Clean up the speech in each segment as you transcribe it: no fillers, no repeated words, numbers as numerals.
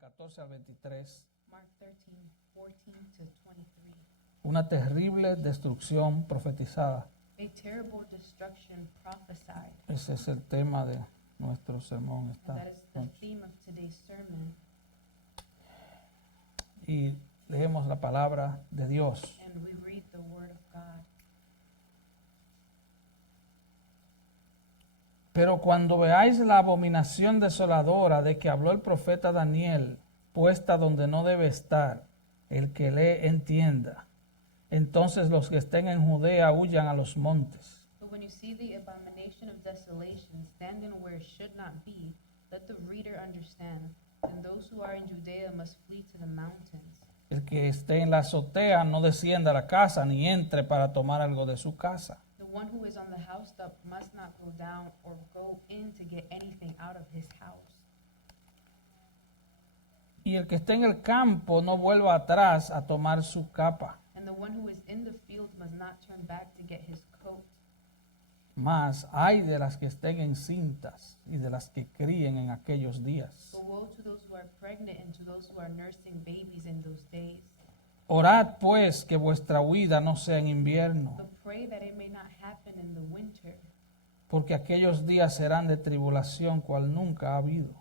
14 al 23, Mark 13:14-23. una terrible destrucción profetizada. A terrible destruction prophesied. Ese es el tema de nuestro sermón And esta that is the noche. theme of today's sermon. Y leemos la palabra de Dios. And we read the word of God. Pero cuando veáis la abominación desoladora de que habló el profeta Daniel, puesta donde no debe estar, el que lee entienda. Entonces los que estén en Judea huyan a los montes. But when you see the abomination of desolation standing where it should not be, let the reader understand. And those who are in Judea must flee to the mountains. El que esté en la azotea no descienda a la casa ni entre para tomar algo de su casa. The one who is on the housetop must not go down or go in to get anything out of his house. Y el que esté en el campo no vuelva atrás a tomar su capa. And the one who is in the field must not turn back to get his coat. Mas hay de las que estén encintas y de las que críen en aquellos días. But woe to those who are pregnant and to those who are nursing babies in those days. Orad pues que vuestra huida no sea en invierno, But pray that it may not happen in the winter. porque aquellos días serán de tribulación cual nunca ha habido.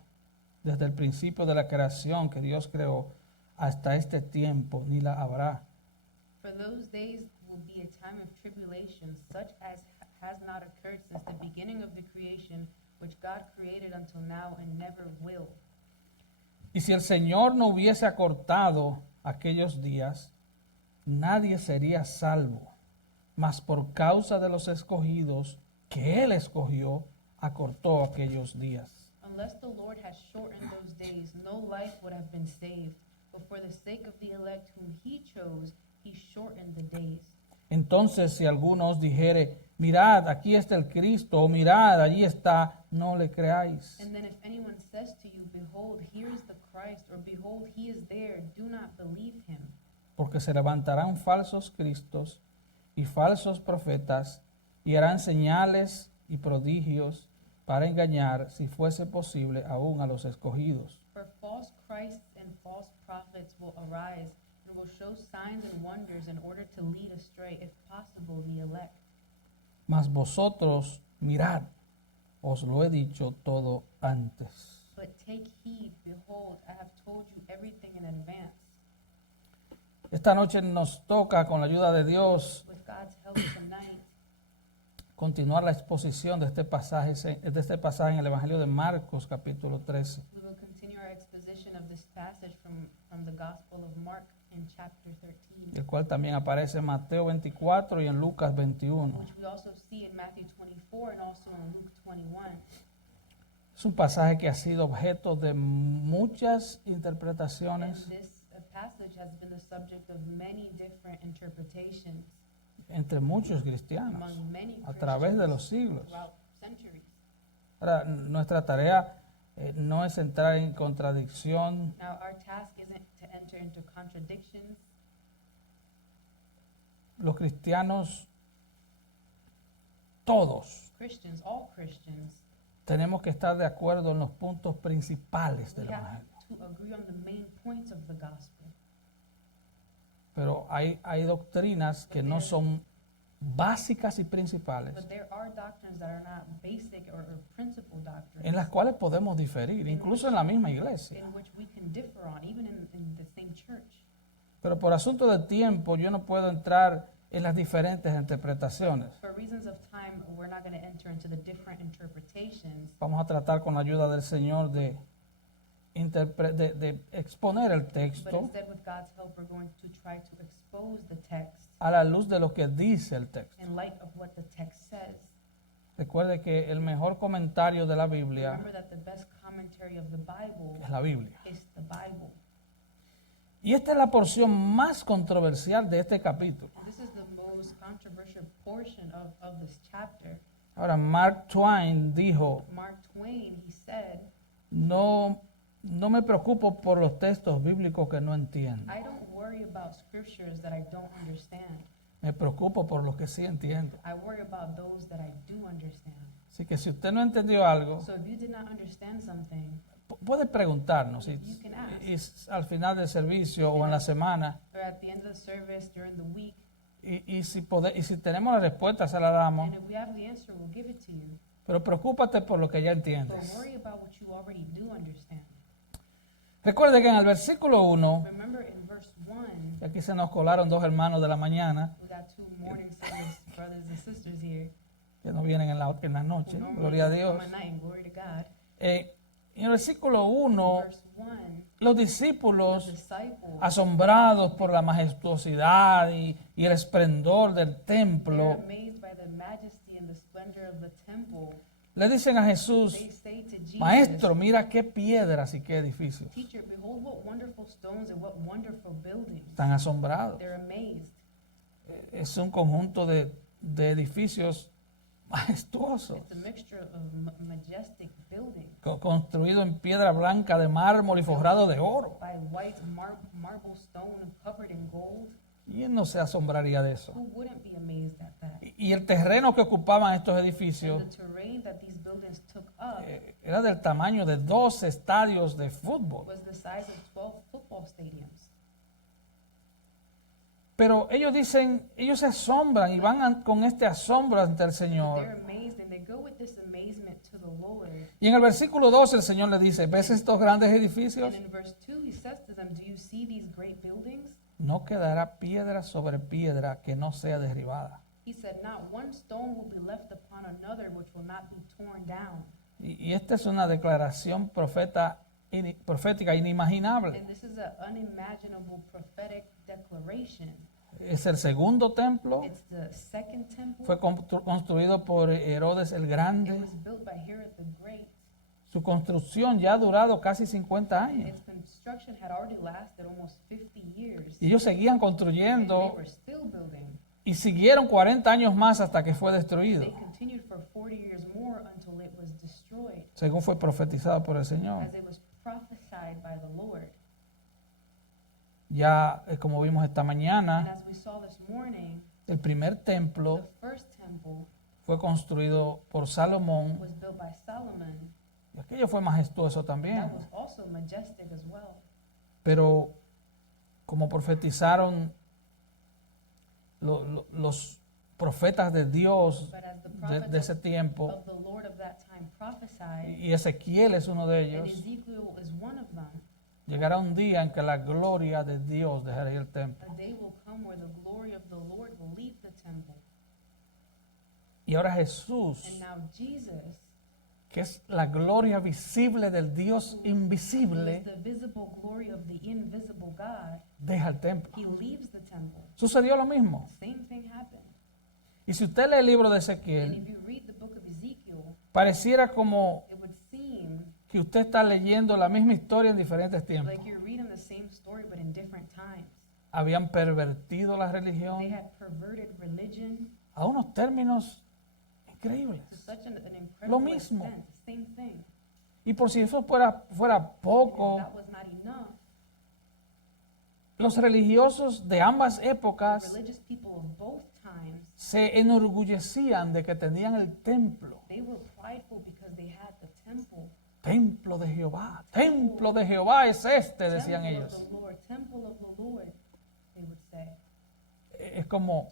Desde el principio de la creación que Dios creó hasta este tiempo ni la habrá. For those days will be a time of tribulation, such as has not occurred since the beginning of the creation, which God created until now and never will. Y si el Señor no hubiese acortado aquellos días, nadie sería salvo. Mas por causa de los escogidos que Él escogió, acortó aquellos días. Unless the Lord has shortened those days, no life would have been saved. But for the sake of the elect whom he chose, he shortened the days. Entonces, si alguno os dijere, mirad, aquí está el Cristo, o mirad, allí está, no le creáis. And then if anyone says to you, behold, here is the Christ, or behold, he is there, do not believe him. Porque se levantarán falsos cristos y falsos profetas, y harán señales y prodigios para engañar, si fuese posible, aún a los escogidos. For false Christs and false prophets will arise, and will show signs and wonders in order to lead astray, if possible, the elect. Mas vosotros, mirad, os lo he dicho todo antes. But take heed, behold, I have told you everything in advance. Esta noche nos toca, con la ayuda de Dios, With God's help tonight, continuar la exposición de este pasaje en el Evangelio de Marcos, capítulo 13. we will continue our exposition of this passage from the Gospel of Mark in chapter 13, El cual también aparece en Mateo 24 y en Lucas 21. which we also see in Matthew 24 and also in Luke 21. Es un pasaje que ha sido objeto de muchas interpretaciones And this passage has been the subject of many different interpretations entre muchos cristianos among many a través de Christians los siglos. throughout centuries. Ahora, nuestra tarea no es entrar en contradicción, Now, our task isn't to enter into contradictions. los cristianos, todos, Christians, all Christians, tenemos que estar de acuerdo en los puntos principales we del have Evangelio. to agree on the main points of the gospel. Pero hay doctrinas que no son básicas y principales, But there are doctrines that are not basic or principal doctrines en las cuales podemos diferir, incluso en la misma iglesia. in which we can differ on, even in the same church. Pero por asunto de tiempo yo no puedo entrar en las diferentes interpretaciones. For reasons of time, we're not going to enter into the different interpretations. Vamos a tratar con la ayuda del Señor de exponer el But texto instead, with God's help, we're going to try to expose the text a la luz de lo que dice el texto. in light of what the text says. Recuerde que el mejor comentario de la Biblia Remember that the best commentary of the Bible es la Biblia. is the Bible. Y esta es la porción más controversial de este capítulo. And this is the most controversial portion of this chapter. Ahora, Mark Twain dijo, Mark Twain, he said, no me preocupo por los textos bíblicos que no entiendo. I don't worry about scriptures that I don't understand. Me preocupo por los que sí entiendo. I worry about those that I do understand. Así que si usted no entendió algo, So if you did not understand something, puedes preguntarnos You can ask. al final del servicio o en la semana, Or at the end of the service, during the week, y si tenemos la respuesta, se la damos. and if we have the answer, we'll give it to you. Pero preocúpate por lo que ya But entiendes. worry about what you already do understand. Recuerde que en el versículo 1, Remember in verse 1, y aquí se nos colaron dos hermanos de la mañana, we got two morning service brothers and sisters here. que no vienen en la noche, Normally gloria a they come Dios. at night, glory to God. En el versículo 1, Verse 1, los the discípulos, disciples, asombrados por la majestuosidad y el esplendor del they're templo, amazed by the majesty and the splendor of the temple. le dicen a Jesús, They say to Jesus, Maestro, mira qué piedras y qué edificios. Teacher, behold what wonderful stones and what wonderful buildings. Están asombrados. They're amazed. Es un conjunto de edificios majestuosos, It's a mixture of majestic buildings construido en piedra blanca de mármol y forrado de oro. by white marble stone covered in gold. ¿Quién no se asombraría de eso? Who wouldn't be amazed at that? Y el terreno que ocupaban estos edificios The terrain that these buildings took up era del tamaño de 2 estadios de fútbol. was the size of 12 football stadiums. Pero ellos dicen, ellos se asombran y van con este asombro ante el They're Señor. amazed and they go with this amazement to the Lord. Y en el versículo 12 el Señor les dice, ¿ves estos grandes edificios? And in verse 2, he says to them, Do you see these great buildings? No quedará piedra sobre piedra que no sea derribada. He said, Not one stone will be left upon another which will not be torn down. Y esta es una declaración profética inimaginable. And this is an unimaginable prophetic declaration. Es el segundo templo, It's the second temple. fue construido por Herodes el It Grande. was built by Herod the Great. Su construcción ya ha durado casi 50 años. Its construction had already lasted almost 50 years. Y ellos seguían And they construyendo were still building. y siguieron 40 años más hasta que fue They destruido, continued for 40 years more until it was destroyed, según fue profetizado por el Señor. as it was prophesied by the Lord. Ya, como vimos esta And mañana, as we saw this morning, el primer the templo first temple fue construido por Salomón. was built by Solomon. Y aquello fue majestuoso That también. was also majestic as well. Pero como profetizaron los profetas de Dios But as the de prophets ese tiempo, of the Lord of that time prophesied, y Ezequiel es uno de and ellos, Ezekiel is one of them, llegará un día en que la gloria de Dios dejará ir el templo. a day will come where the glory of the Lord will leave the temple. Y ahora Jesús, And now Jesus, que es la gloria visible del Dios who is invisible, the visible glory of the invisible God, deja el templo. he leaves the temple. Sucedió lo mismo. Same thing happened. Y si usted lee el libro de And Ezequiel, if you read the book of Ezekiel, pareciera como it would seem que usted está leyendo la misma historia en diferentes tiempos. like you're reading the same story but in different times. Habían pervertido la They religión had perverted religion a unos términos increíbles. to such an incredible Lo mismo. extent. Same thing. Y por si eso fuera poco, And that was not enough. los religiosos de ambas épocas Religious people of both times, se enorgullecían de que tenían el templo. they were prideful because they had the temple. Templo de Jehová, templo de Jehová es este, decían Temple ellos. of the Lord, temple of the Lord, they would say. Es como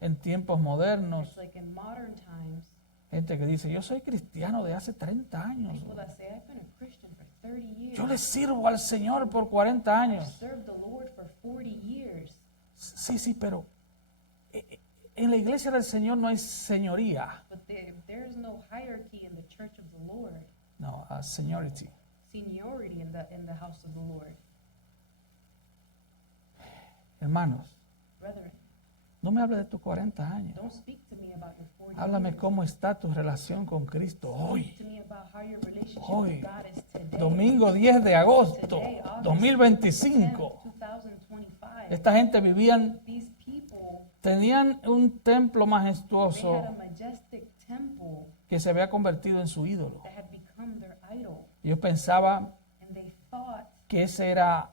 en tiempos modernos, It's like in modern times, gente que dice, yo soy cristiano de hace 30 años. people that say, I've been a Christian for 30 years. Yo le sirvo al Señor por 40 I've años. served the Lord for 40 years. Sí, pero en la iglesia del Señor no hay señoría. But there's no hierarchy in the church of the Lord, No, seniority. seniority in the house of the Lord. Hermanos, Brethren, no me hable de tus 40 años. don't speak to me about your 40 Háblame years. cómo está tu relación con Cristo hoy. Speak to me about how your relationship Hoy, with God is today. domingo 10 de agosto Today, August 2025. 10th, 2025. Esta gente vivían, These people, tenían un templo they had a majestuoso majestic temple que se había convertido en su ídolo. that had become their idol. Ellos pensaban And they thought que ese era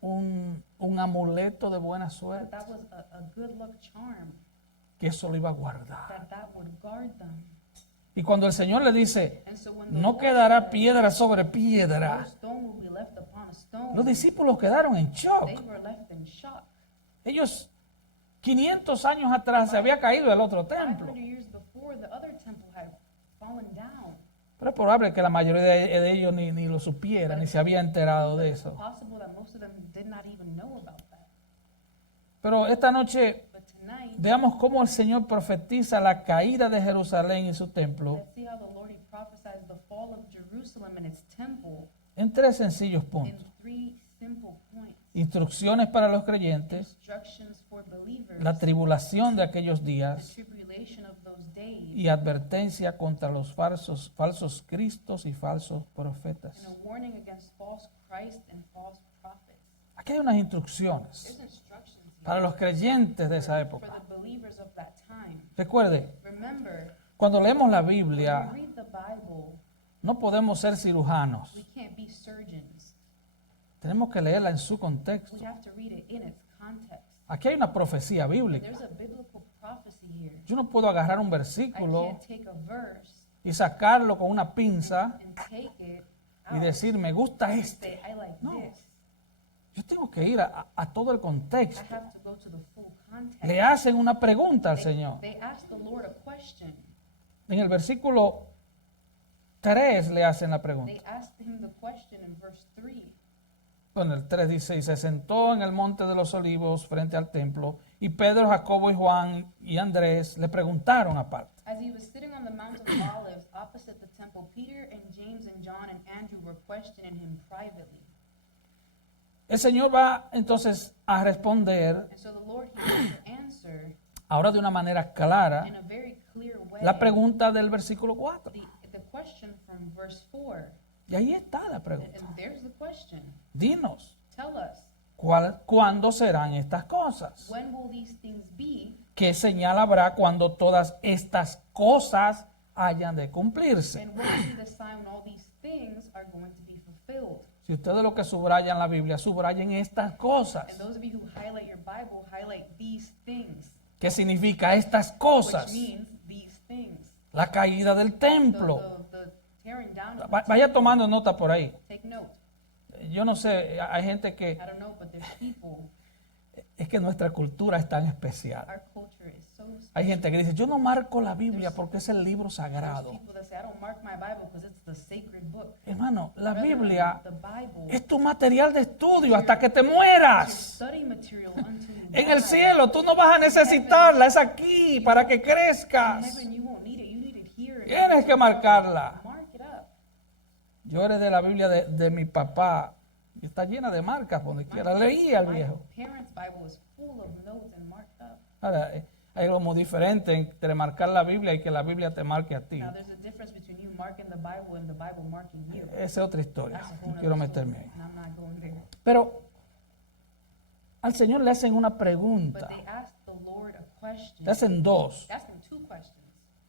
un amuleto de buena that suerte, that was a good luck charm, que eso lo iba a guardar. that would guard them. Y cuando el Señor le dice, And so when the no Lord quedará said, piedra sobre "No piedra, stone will be left upon a stone," los discípulos quedaron en shock. they were left in shock. Ellos, 500 años atrás, se había caído el otro templo. 500 years before, the other temple had fallen down. Pero es probable que la mayoría de ellos ni lo supiera, ni se había enterado de It's eso. possible that most of them did not even know about that. Pero esta noche But tonight, veamos cómo el Señor profetiza la caída de Jerusalén y su templo let's see how the Lord he prophesies the fall of Jerusalem and its temple en 3 sencillos in puntos. 3 simple points. Instrucciones para los creyentes, Instructions for believers, la tribulación de aquellos the días tribulation of those days, y advertencia contra los falsos cristos y falsos profetas. and a warning against false Christ and false prophets. Aquí hay unas instrucciones There's instructions here para los creyentes de esa for época. the believers of that time. Recuerde, Remember, cuando leemos la when Biblia, we read the Bible, no podemos ser cirujanos. we can't be surgeons. Tenemos que leerla en su contexto. We have to read it in its context. Aquí hay una profecía bíblica. There's a biblical prophecy here. Yo no puedo agarrar un I versículo can't take a verse y sacarlo con una pinza and take it y out decir, me gusta and este. say, I like No. this. Yo tengo que ir a todo el I contexto. have to go to the full context. Le hacen una pregunta al Señor. They ask the Lord a question. En el versículo 3 le hacen la pregunta. They asked him the question in verse 3. Bueno, el 3 dice, y se sentó en el monte de los olivos frente al templo, y Pedro, Jacobo y Juan y Andrés le preguntaron aparte. As he was sitting on the Mount of Olives opposite the temple, Peter and James and John and Andrew were questioning him privately. El Señor va entonces a responder, And so the Lord, he gave to answer ahora de una manera clara, in a very clear way la pregunta del versículo 4. the question from verse 4. Y ahí está la pregunta. And there's the question. Dinos, Tell us, ¿cuándo serán estas cosas? when will these things be? ¿Qué señal habrá cuando todas estas cosas hayan de cumplirse? And what will be the sign when all these things are going to be fulfilled? Si ustedes lo que subrayan la Biblia, subrayen estas And cosas. those of you who highlight your Bible, highlight these things, ¿Qué significa estas which cosas? means these things. La caída del The templo. tearing down of the Vaya temple. tomando nota por ahí. Take note. Yo no sé, hay gente que, I don't know, but there's people, es que nuestra cultura es tan especial. our culture is so Hay gente que dice, yo no marco la Biblia porque es el libro There's sagrado. people that say, I don't mark my Bible because it's the sacred book. Hermano, la Brethren, Biblia the Bible es tu material de estudio hasta que te is your mueras. study material unto you En el die. cielo tú no vas a necesitarla, es aquí para que In crezcas. heaven, you won't need it. You need it here. Tienes que marcarla. Mark it up. Yo eres de la Biblia de mi papá y está llena de marcas donde quiera. Leía al My viejo. parents' Bible is full of notes and marked up. Ahora, hay algo muy diferente entre marcar la Biblia y que la Biblia te marque a ti. Now, there's a difference between you marking the Bible and the Bible marking you. Esa es otra historia. That's a whole No nother quiero story, meterme ahí. and I'm not going there. Pero al Señor le hacen una But pregunta. they asked the Lord a question. Le hacen dos. They asked him two questions.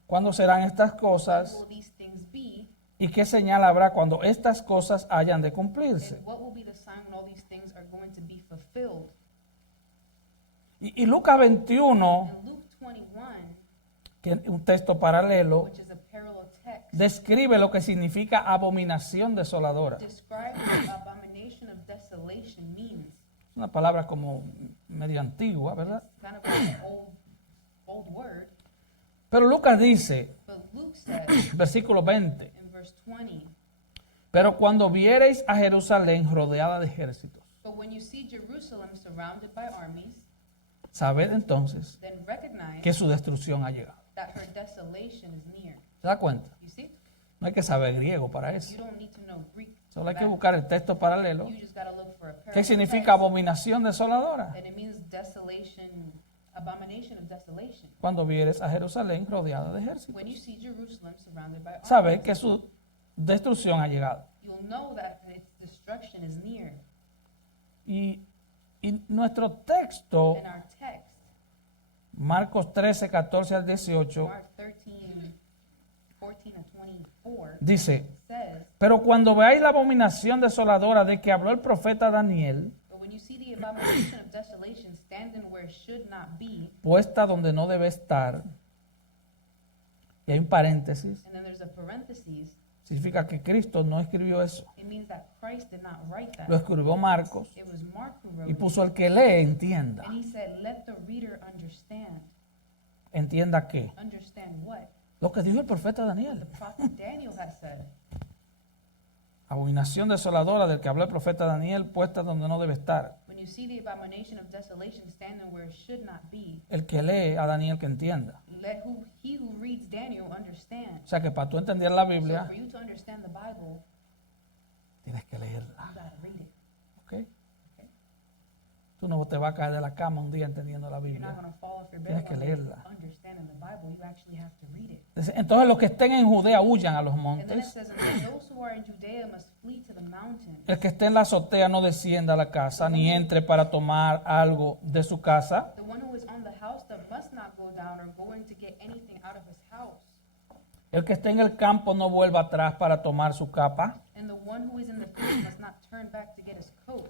¿Cuándo serán estas When cosas? will these things be? ¿Y qué señal habrá cuando estas cosas hayan de cumplirse? And what will be the sign when all these things are going to be fulfilled? Y Lucas 21, In Luke 21, que es un texto paralelo, which is a parallel text, describe lo que significa abominación desoladora. describes what abomination of desolation means. Es una palabra como medio antigua, ¿verdad? It's kind of an old word. Pero Lucas dice, But Luke says versículo 20, in verse 20, pero cuando viereis a Jerusalén rodeada de ejércitos, but when you see Jerusalem surrounded by armies, sabed entonces then recognize que su destrucción ha llegado. that her desolation is near. ¿Se da cuenta? You see? No hay que saber griego para You eso. don't need to know Greek. Solo for hay que that. buscar el texto paralelo. You just got to look for a ¿Qué parallel significa text. abominación desoladora? And it means desolation, abomination of desolation. Cuando vieres a Jerusalén rodeada de ejércitos, When you see Jerusalem surrounded by armies, sabed que su destrucción ha llegado. you'll know that its destruction is near. Y nuestro texto, In our text, Marcos 13, 14 al 18, Mark 13, 14 and 24, dice, says, pero cuando veáis la abominación desoladora de que habló el profeta Daniel, but when you see the abomination of desolation standing where it should not be, puesta donde no debe estar, Y hay un paréntesis. And then there's a parenthesis. Significa que Cristo no escribió eso. It means that Christ did not write that. Lo escribió Marcos It was Mark who wrote y it. puso el que lee entienda. And he said, let the reader understand. ¿Entienda qué? Understand what? Lo que dijo el profeta The Daniel. prophet Daniel has said. Abominación desoladora del que habló el profeta Daniel, puesta donde no debe estar. When you see the abomination of desolation standing where it should not be, El que lee a Daniel que entienda. let he who reads Daniel understand. O sea que para tú entender la So Biblia, for you to understand the Bible, tienes que you leerla. gotta read it. ¿Ok? Tú no te vas a caer de la cama un día entendiendo la You're not Biblia. gonna fall off your bed Tienes que one day leerla. understanding the Bible. You actually have to read it. Entonces los que estén en Judea huyan a los And then it montes. says, and then those who are in Judea must flee to the mountains. El que esté en la azotea no descienda a la casa, ni entre para tomar algo de su casa. The one who is on the housetop must not go down or go in to get anything out of his house. El que esté en el campo no vuelva atrás para tomar su capa. And the one who is in the field must not turn back to get his coat.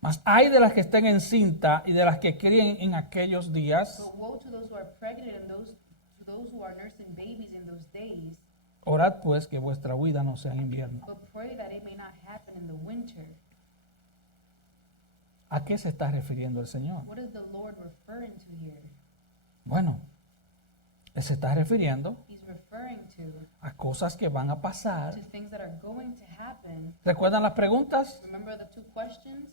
Mas hay de las que estén en cinta y de las que críen en aquellos días. But woe to those who are pregnant and to those who are nursing babies in those days. Orad pues que vuestra huida no sea en invierno. But pray that it may not happen in the winter. ¿A qué se está refiriendo el Señor? What is the Lord referring to here? Bueno, Él se está refiriendo He's referring to a cosas que van a pasar. things that are going to happen. ¿Recuerdan las preguntas? Remember the two questions?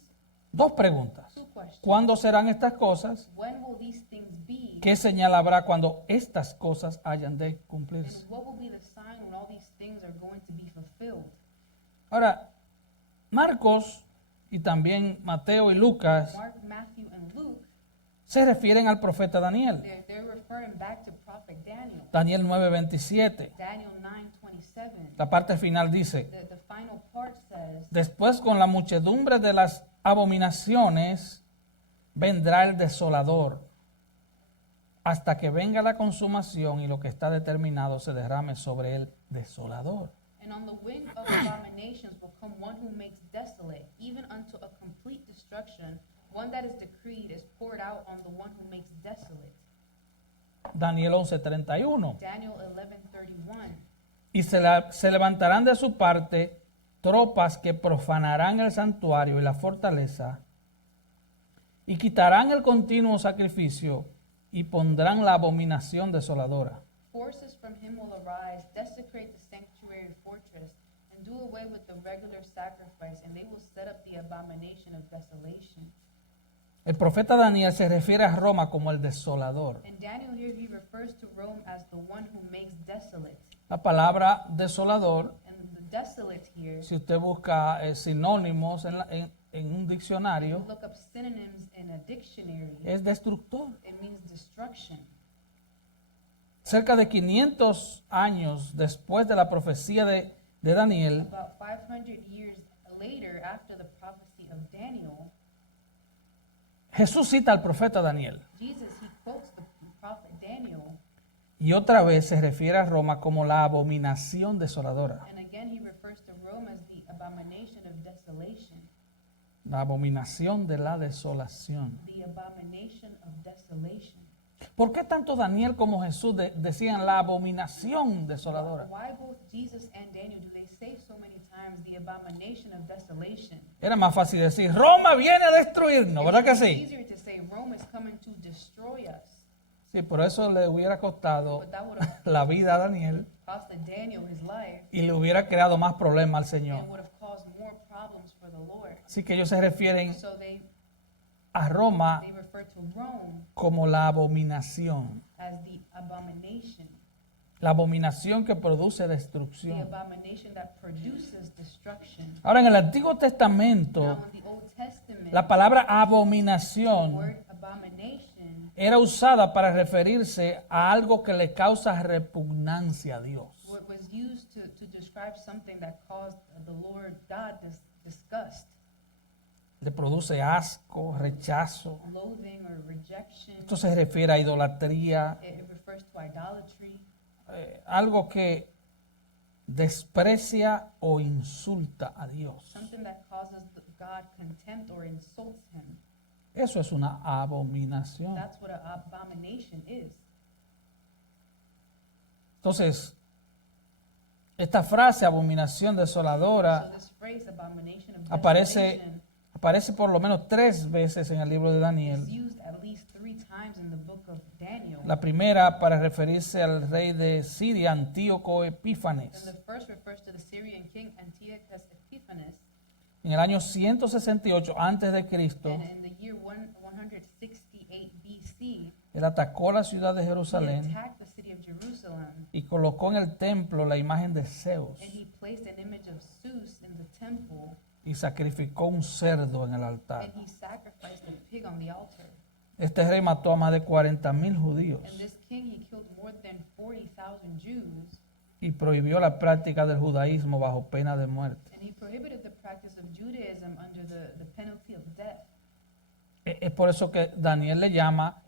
Dos preguntas. Two questions. ¿Cuándo serán estas cosas? When will these things be? ¿Qué señal habrá cuando estas cosas hayan de And cumplirse? what will be the sign when all these things are going to be fulfilled? Ahora, Marcos y también Mateo y Lucas Mark, Matthew, and Luke, se refieren al profeta Daniel. they're referring back to prophet Daniel. Daniel 9:27. Daniel 9:27. La parte final dice, The final part says, después con la muchedumbre de las abominaciones vendrá el desolador, hasta que venga la consumación y lo que está determinado se derrame sobre el desolador. and on the wing of abominations will come one who makes desolate, even unto a complete destruction. One that is decreed is poured out on the one who makes desolate. Daniel 11:31. Daniel 11:31. Y se levantarán de su parte tropas que profanarán el santuario y la fortaleza, y quitarán el continuo sacrificio y pondrán la abominación desoladora. Forces from him will arise, desecrate the sanctuary fortress, and do away with the regular sacrifice, and they will set up the abomination of desolation. El profeta Daniel se refiere a Roma como el desolador. And Daniel here, he refers to Rome as the one who makes desolate. La palabra desolador, And the desolate here, si usted busca sinónimos en un you diccionario, look up synonyms in a dictionary, es destructor. it means destruction. Cerca de 500 años después de la profecía de Daniel, About 500 years later, after the prophecy of Daniel, Jesús cita al profeta Daniel. Jesus, he quotes the prophet Daniel, Y otra vez se refiere a Roma como la abominación desoladora. and again he refers to Rome as the abomination of desolation. La abominación de la desolación. The abomination of desolation. ¿Por qué tanto Daniel como Jesús decían la abominación desoladora? Why both Jesus and Daniel do they say so many times the abomination of desolation? Era más fácil decir, Roma viene a destruirnos, ¿verdad que It's sí? easier to say Rome is coming to destroy us, Sí, por eso le hubiera costado but that would have la vida a Daniel costed Daniel his life y le hubiera creado más problemas al Señor. and would have caused more problems for the Lord. Así que ellos se refieren So they a Roma refer to Rome como la abominación. as the abomination, La abominación que produce the destrucción. abomination that produces destruction. Ahora, en el Antiguo Testamento, Now in the Old Testament, la palabra the abominación word abomination era usada para referirse a algo que le causa repugnancia a Dios. was used to describe something that caused the Lord God disgust, Le produce asco, rechazo. loathing, or rejection. Esto se refiere a idolatría, It refers to idolatry, algo que desprecia o insulta a Dios. something that causes God contempt or insults him. Eso es una abominación. That's what an abomination is. Entonces, esta frase, abominación So desoladora, this phrase, abomination of aparece, desolation, aparece por lo menos 3 veces en el libro de is Daniel. used at least 3 times in the book of Daniel. La primera para referirse al rey de Siria, Antíoco And Epífanes, the first refers to the Syrian king Antiochus Epiphanes, en el año 168 antes de Cristo. and in the year 168 BC, Él atacó la ciudad de he Jerusalén attacked the city of Jerusalem, y colocó en el templo la imagen de Zeus and he placed an image of Zeus in the temple, y sacrificó un cerdo en el altar. and he sacrificed a pig on the altar. Este rey mató a más de 40,000 judíos And this king, he killed more than 40,000 Jews, y prohibió la práctica del judaísmo bajo pena de muerte. and he prohibited the practice of Judaism under the penalty of death. Es por eso que Daniel le llama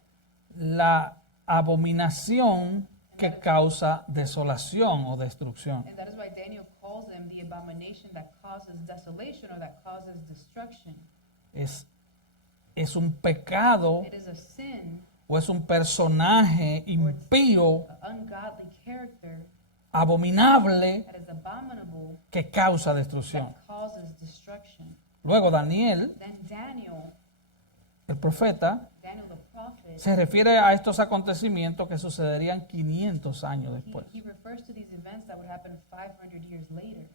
la abominación que causa desolación o destrucción. And that is why Daniel calls them the abomination that causes desolation or that causes destruction. Es un pecado It is a sin, o es un personaje impío, an ungodly character abominable, that is abominable, que causa destrucción. that causes destruction. Luego Daniel, Then Daniel el profeta, the prophet, se refiere a estos acontecimientos que sucederían 500 años después. he refers to these events that would happen 500 years later.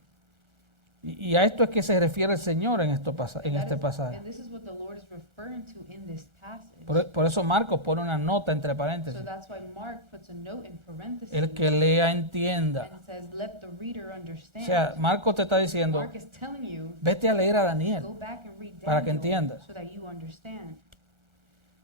Y a esto es que se refiere el Señor en este pasaje. And this is what the Lord is referring to in this passage. Por eso Marcos pone una nota entre So paréntesis. that's why Mark puts a note in parentheses El que lea and entienda. it says, let the reader O understand. sea, Marcos te está diciendo, Mark is telling you, vete a leer a Daniel. go back and read Para que Daniel entiendas. so that you understand.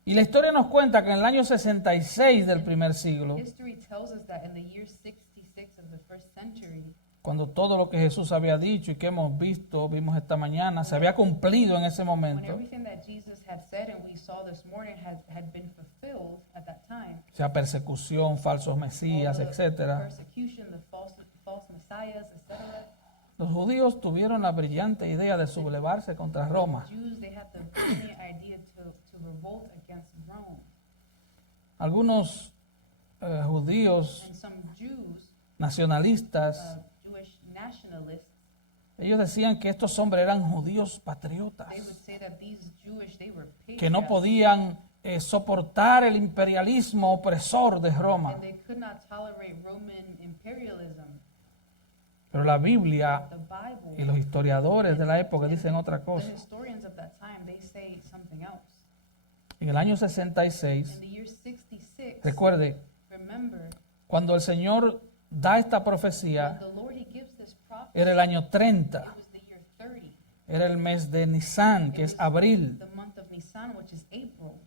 Y la historia nos cuenta que en el año 66 del primer siglo, History tells us that in the year 66 of the first century, cuando todo lo que Jesús había dicho y que vimos esta mañana, se había cumplido en ese when momento, everything that Jesus had said and we saw this morning had been fulfilled at that time, o sea, persecución, falsos mesías, all the etcétera, persecution, the false messiahs, etc. los judíos tuvieron la brillante idea de sublevarse contra Roma. Jews, they had the brilliant idea to revolt against Rome. Algunos judíos And some Jews, nacionalistas, Jewish nationalists, ellos decían que estos hombres eran judíos patriotas, they would say that these Jewish, they were que no patriots, podían soportar el imperialismo opresor de Roma. and they could not tolerate Roman imperialism. Pero la Biblia The Bible, y los historiadores de la época dicen otra the cosa. historians of that time, they say something else. En el año In 66, the year 66, recuerde, remember, cuando el Señor da esta when profecía, the Lord, he gives this prophecy, era el año it 30, was the year 30, era el mes de Nisan, que es abril. the month of Nisan, which is April.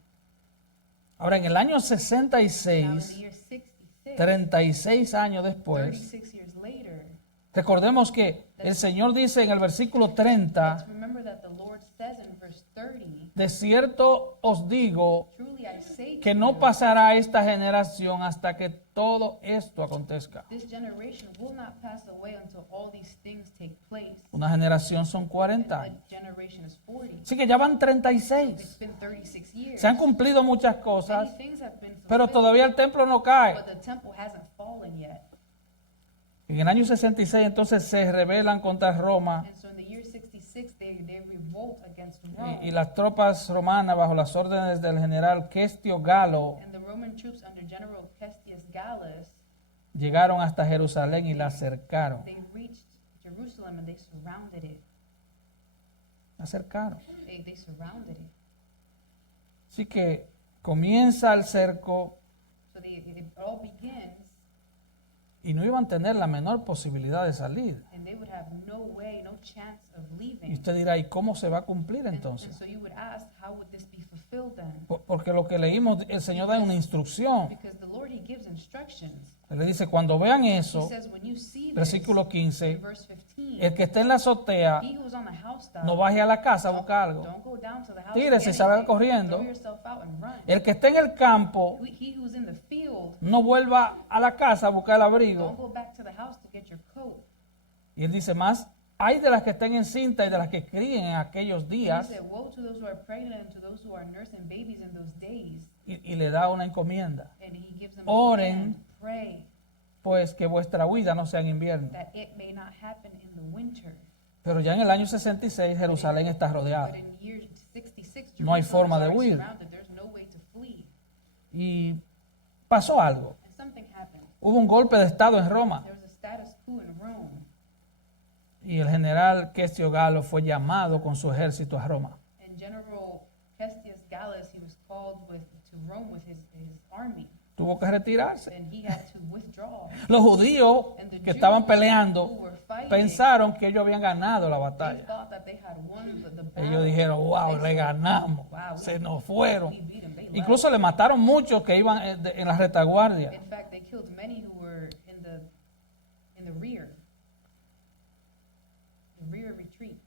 Ahora, en el año Now in the 66, year 66, 36 años después, 36 years later, recordemos que el Señor dice en el versículo let's 30, remember that the Lord says in verse 30, de cierto os digo truly I say que to no you, pasará esta generación hasta que todo esto acontezca. this generation will not pass away until all these things take place. Una generación son 40 A años. generation is 40. Así que ya van It's 36. been 36 years. Se han cumplido muchas Many cosas, things have been pero fulfilled, todavía el templo no cae. but the temple hasn't fallen yet. En el año 66 entonces se rebelan contra Roma And so in the year 66, they revolt against Rome. y las tropas romanas bajo las órdenes del general Questio Galo And the Roman troops under General Cestius Gallus, llegaron hasta Jerusalén y la cercaron. they reached Jerusalem and they surrounded it. La cercaron. They surrounded it. Así que comienza el cerco So it all begins, y no iban a tener la menor posibilidad de salir. and they would have no way, no chance of Y leaving. usted dirá, ¿y cómo se va a cumplir And entonces? so you would ask, how would this be fulfilled then? Porque lo que leímos, el Señor da una instrucción. Because the Lord, he gives instructions. Él le dice, cuando vean He eso, says, when you see this, versículo in 15, verse 15, el que esté en la azotea he who's on the housetop, no baje a la casa a buscar algo. don't go down to the house. Tírese to y get salga anything. corriendo. Throw yourself out and run. El que esté en el campo He who's in the field, no vuelva a la casa a buscar el don't abrigo. go back to the house to get your coat. Y él dice más, hay de las que estén encintas y de las que críen en aquellos And he días. said, woe to those who are pregnant and to those who are nursing babies in those days. Y le da una encomienda. And he gives them a Oren. command, pray. pues que vuestra huida no sea en invierno. that it may not happen in the winter. Pero ya en el año 66 Jerusalén está rodeada. But in year 66, No hay Jerusalem forma is de already huir. surrounded. There's no way to flee. Y pasó algo. And something happened. Hubo un golpe de estado en Roma There was a status quo in Rome. y el general Questio Galo fue llamado con su ejército a Roma. And General Cestius Gallus, he was called to Rome with his army. Tuvo que retirarse. And he had to withdraw. Los judíos And the que estaban Jews peleando who were fighting, pensaron que ellos habían ganado la they batalla. thought that they had won the battle. Ellos dijeron, wow, They le said, ganamos, "Wow, se nos fueron. we beat them." They left. Incluso le mataron muchos que iban en la retaguardia. In fact, they killed many who were in the rear retreat.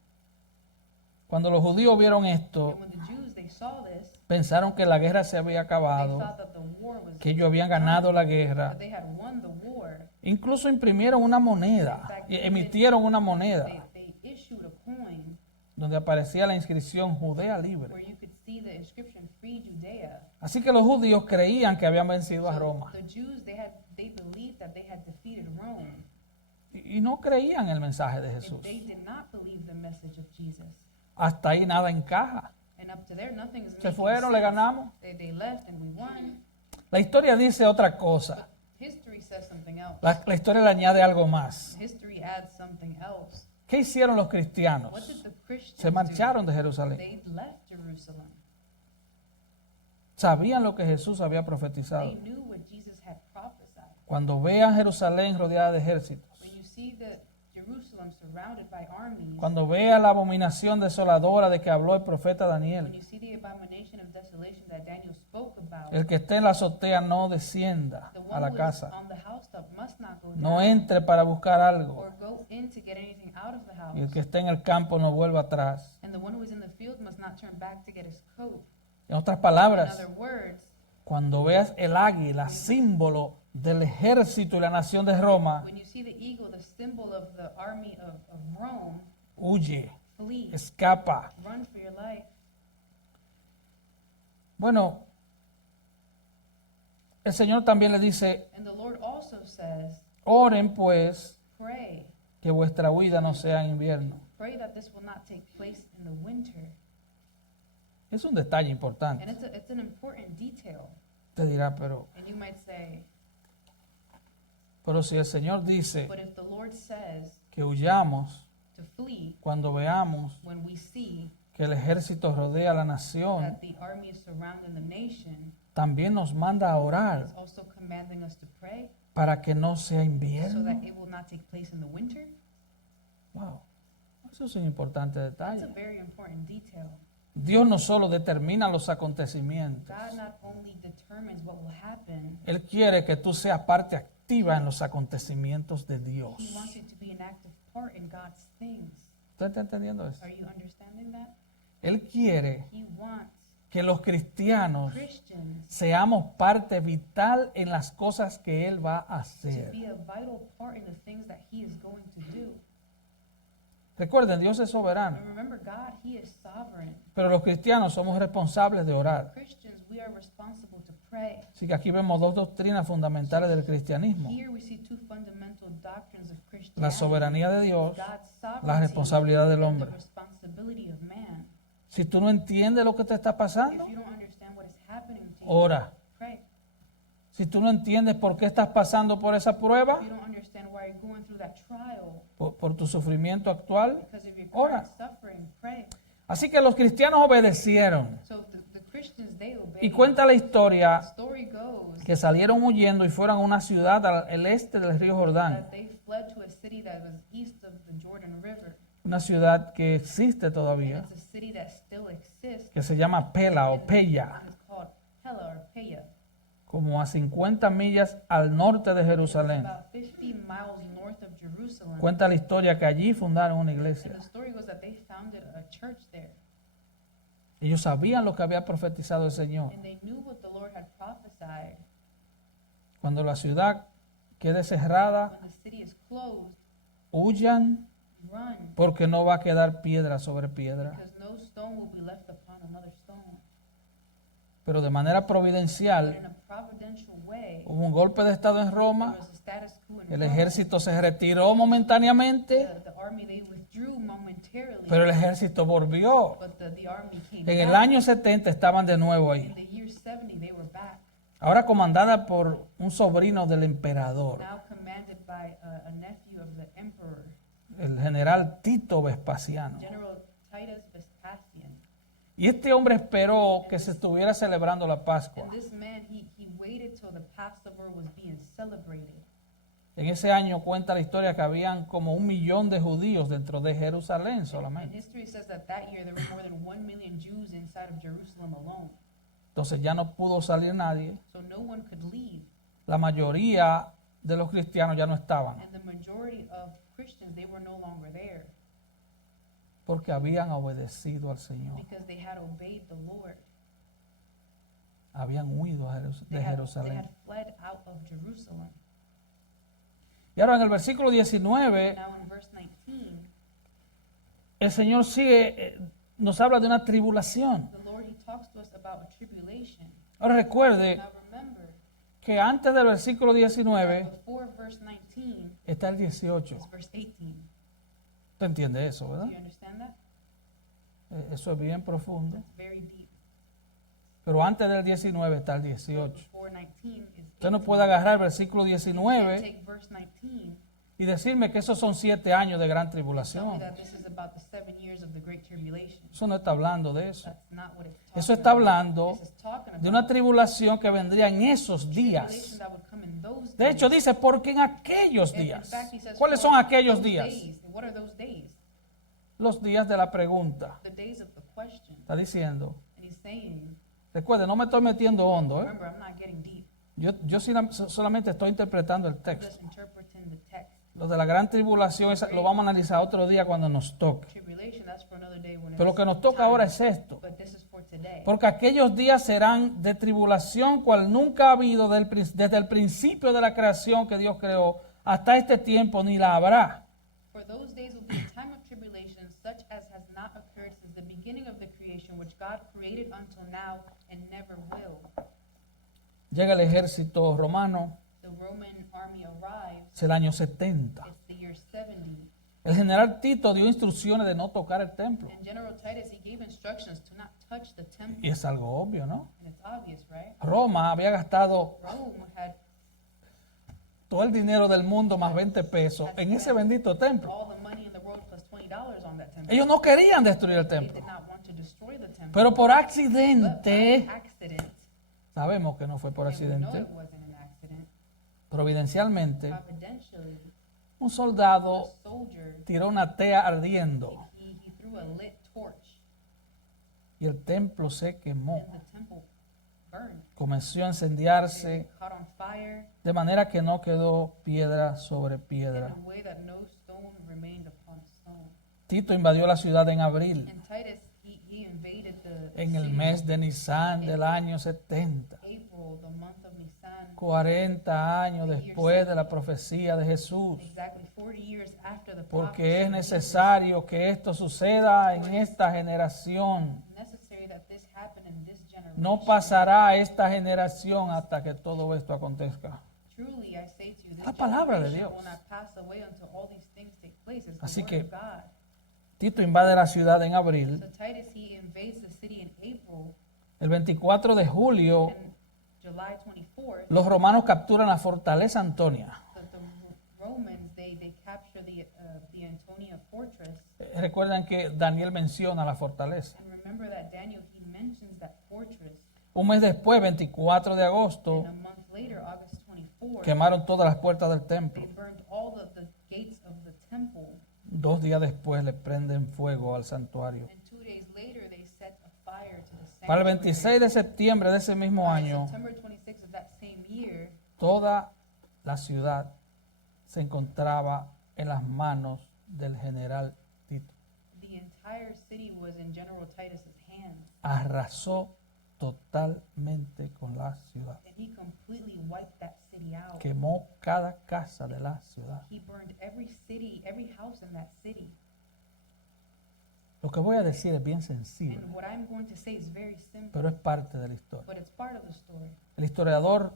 Cuando los judíos vieron esto, And when the Jews, they saw this, pensaron que la guerra se había they acabado, thought that the war was que ellos habían ganado la guerra. that they had won the war. Incluso imprimieron una moneda, y emitieron una moneda They issued a coin donde aparecía la inscripción Judea libre. where you could see the inscription Free Judea. Así que los judíos creían que habían vencido a So Roma the Jews, they believed that they had defeated Rome. y no creían el mensaje de And Jesús. they did not believe the message of Jesus. Hasta ahí nada encaja. And up to there, nothing is Se making fueron, le sense. ganamos. They left and we won. La historia dice otra cosa. History says something else. La historia le añade algo más. History adds something else. ¿Qué hicieron los What cristianos? did the Christians Se marcharon de do? Jerusalén. They left Jerusalem. Sabían lo que Jesús había profetizado. They knew what Jesus had prophesied. Cuando vean Jerusalén rodeada de ejércitos, When you see the Jerusalem surrounded by armies, cuando vean la abominación desoladora de que habló el profeta when Daniel, you see the abomination of desolation that Daniel spoke about, el que esté en la azotea no descienda the a one la who is casa, on the housetop must not go no down entre para buscar algo, or go in to get anything out of the house. y el que esté en el campo no vuelva atrás. And the one who is in the field must not turn back to get his coat. En otras In palabras, other words, cuando veas el águila, símbolo del ejército y la nación de Roma, when you see the eagle, the symbol of the army of Rome, huye, flee, escapa. run for your life. Bueno, el Señor también le dice, And the Lord also says, oren pues pray. que vuestra huida no sea en invierno. Pray that this will not take place in the winter. Es un detalle And importante. it's an important detail. Te dirá, pero And you might say, si el Señor dice but if the Lord says que huyamos to flee, cuando veamos when we see que el ejército rodea a la nación, that the army is surrounding the nation, también nos manda a orar it's also commanding us to pray para que no sea so invierno. that it will not take place in the winter. Wow, eso es un importante That's a detalle. very important detail. Dios no solo determina los acontecimientos, God not only determines what will happen, Él quiere que tú seas parte activa en los acontecimientos de He Dios. wants you to be an active part in God's things. ¿Usted está entendiendo eso? Are you understanding that? Él quiere He wants que los cristianos Christians seamos parte vital en las cosas que Él va a to hacer. be a vital part in the things that He is going to do. Recuerden, Dios es soberano, And remember, God, He is sovereign. pero los cristianos somos responsables de orar. Christians, we are responsible to pray. Así que aquí vemos dos doctrinas fundamentales del cristianismo. Here we see two fundamental doctrines of La Christianity. soberanía de Dios, God's la sovereignty responsabilidad del and hombre. the responsibility of man. Si tú no entiendes lo que te está pasando, If you don't understand what is happening to you, ora. pray. Si tú no entiendes por qué estás pasando por esa prueba, If you don't understand why you're going through that trial por tu sufrimiento actual, because of your ora. current suffering, pray. Así que los cristianos obedecieron. So the Christians, they obey. Y cuenta la The historia story goes que salieron huyendo y fueron a una ciudad al este del río Jordán, that they fled to a city that was east of the Jordan River. una ciudad que existe And todavía, it's a city that still exists. que se llama Pela o Pella, It's called Pella or Peia. como a 50 millas al norte de Jerusalén. About 50 miles north of Jerusalem. Cuenta la historia que allí fundaron una And iglesia. the story goes that they founded a church there. Ellos sabían lo que había profetizado el Señor. And they knew what the Lord had prophesied. Cuando la ciudad quede cerrada, When the city is closed, huyan run, porque no va a quedar piedra sobre piedra. because no stone will be left upon another stone. Pero de manera But providencial in a providential way, hubo un golpe de estado en there Roma, was a status quo in el Rome. ejército se retiró momentáneamente, The army, they withdrew momentarily, pero el ejército volvió. but the army came En el back. año 70 estaban de nuevo In ahí, the year 70, they were back, ahora comandada por un sobrino del emperador, now commanded by a nephew of the emperor, el general Tito Vespasiano. General Titus Vespasian. Y este hombre esperó que se estuviera celebrando la Pascua. And this man, he waited till the Passover was being celebrated. En ese año cuenta la historia que habían como 1 millón de judíos dentro de Jerusalén And solamente. history says that year there were more than 1 million Jews inside of Jerusalem alone. Entonces ya no pudo salir nadie. So no one could leave. La mayoría de los cristianos ya no estaban And the majority of Christians, they were no longer there porque habían obedecido al Señor. because they had obeyed the Lord. Habían huido de They had Jerusalén. fled out of Jerusalem. Y ahora en el versículo 19, Now in verse 19, el Señor nos habla de una tribulación. the Lord, he talks to us about a tribulation. Ahora recuerde Now remember, que antes del versículo 19 before verse 19 está el 18. is verse 18. ¿Usted entiende eso, Do verdad? you understand that? Eso es bien profundo. That's very deep. Pero antes del 19 está el 18. Before 19 is Usted no 18. puede agarrar el versículo You can't 19 take verse 19 y decirme que esos son 7 años de gran and tell me tribulación. that this is about the 7 years of the Great Tribulation. Eso no está hablando de eso. That's not what it's talking Eso está about. hablando This is talking de una about tribulación que vendría en esos días. tribulation that would come in those De hecho, days. dice, porque en aquellos And in días. fact, he says, ¿Cuáles "For son aquellos those días? days." And what are those days? Los días de la pregunta. The days of the question. Está diciendo. And he's saying, Recuerde, no me estoy metiendo hondo. remember, I'm not getting deep. Yo solamente estoy interpretando el I'm texto. just interpreting the text. Lo de la gran tribulación lo vamos a analizar otro día cuando nos toque. Tribulation, that's for another day when Pero lo it's que nos toca time. ahora es esto. But this is for today. Porque aquellos días serán de tribulación cual nunca ha habido desde el principio de la creación que Dios creó hasta este tiempo, ni la habrá. For those days will be a time of tribulation such as has not occurred since the beginning of the creation which God created until now and never will. Llega el ejército romano, The Roman army arrives. es el año 70. It's the year 70. El general Tito dio instrucciones de no tocar el templo. And General Titus, he gave instructions to not touch the temple. Y es algo obvio, ¿no? And it's obvious, right? Roma había gastado Rome had todo el dinero del mundo más 20 pesos en ese bendito templo. all the money in the world plus $20 on that temple. Ellos no querían destruir el They templo. did not want to destroy the temple. Pero por But accidente, by accident, sabemos que no fue por and we know accidente, it wasn't an accident, providencialmente, providentially, un a soldado soldier, tiró una tea ardiendo he threw a lit torch y el templo se quemó. and the temple burned. Comenzó a incendiarse It caught on fire de manera que no quedó piedra sobre in piedra. a way that no stone remained upon stone. Tito invadió la ciudad en abril, And Titus, he invaded the en el city mes de Nisan del año 70, April, the month of Nisan, 40 años después de la profecía de Jesús. exactly 40 years after the prophecy Porque es of Jesus. necesario que esto suceda en esta generación. Necessary that this happen in this generation. No pasará esta generación hasta que todo esto acontezca. Truly, I say to you, this La palabra de generation Dios. will not pass away until all these things take place. It's the Así word que- of God. Tito invade la ciudad en abril. So Titus, he invades the city in April, El 24 de julio, and July 24th, los romanos capturan la fortaleza Antonia. the Romans, they capture the Antonia fortress. Recuerdan que Daniel menciona la fortaleza. And remember that Daniel, he mentions that fortress. Un mes después, 24 de agosto, And a month later, August 24th, quemaron todas las puertas del they templo. burned all the gates of the temple. 2 días después le prenden fuego al santuario. And 2 days later, they set a fire to the Para el sanctuary. 26 de septiembre de ese mismo By año, September 26th of that same year, toda la ciudad se encontraba en las manos del general Tito. the entire city was in General Titus's hands, Arrasó totalmente con la ciudad. and he completely wiped that city out. Quemó cada casa de la ciudad. He burned every city, every house in that city. Lo que voy a decir es bien sensible, And what I'm going to say is very simple, pero es parte de la historia. but it's part of the story. El historiador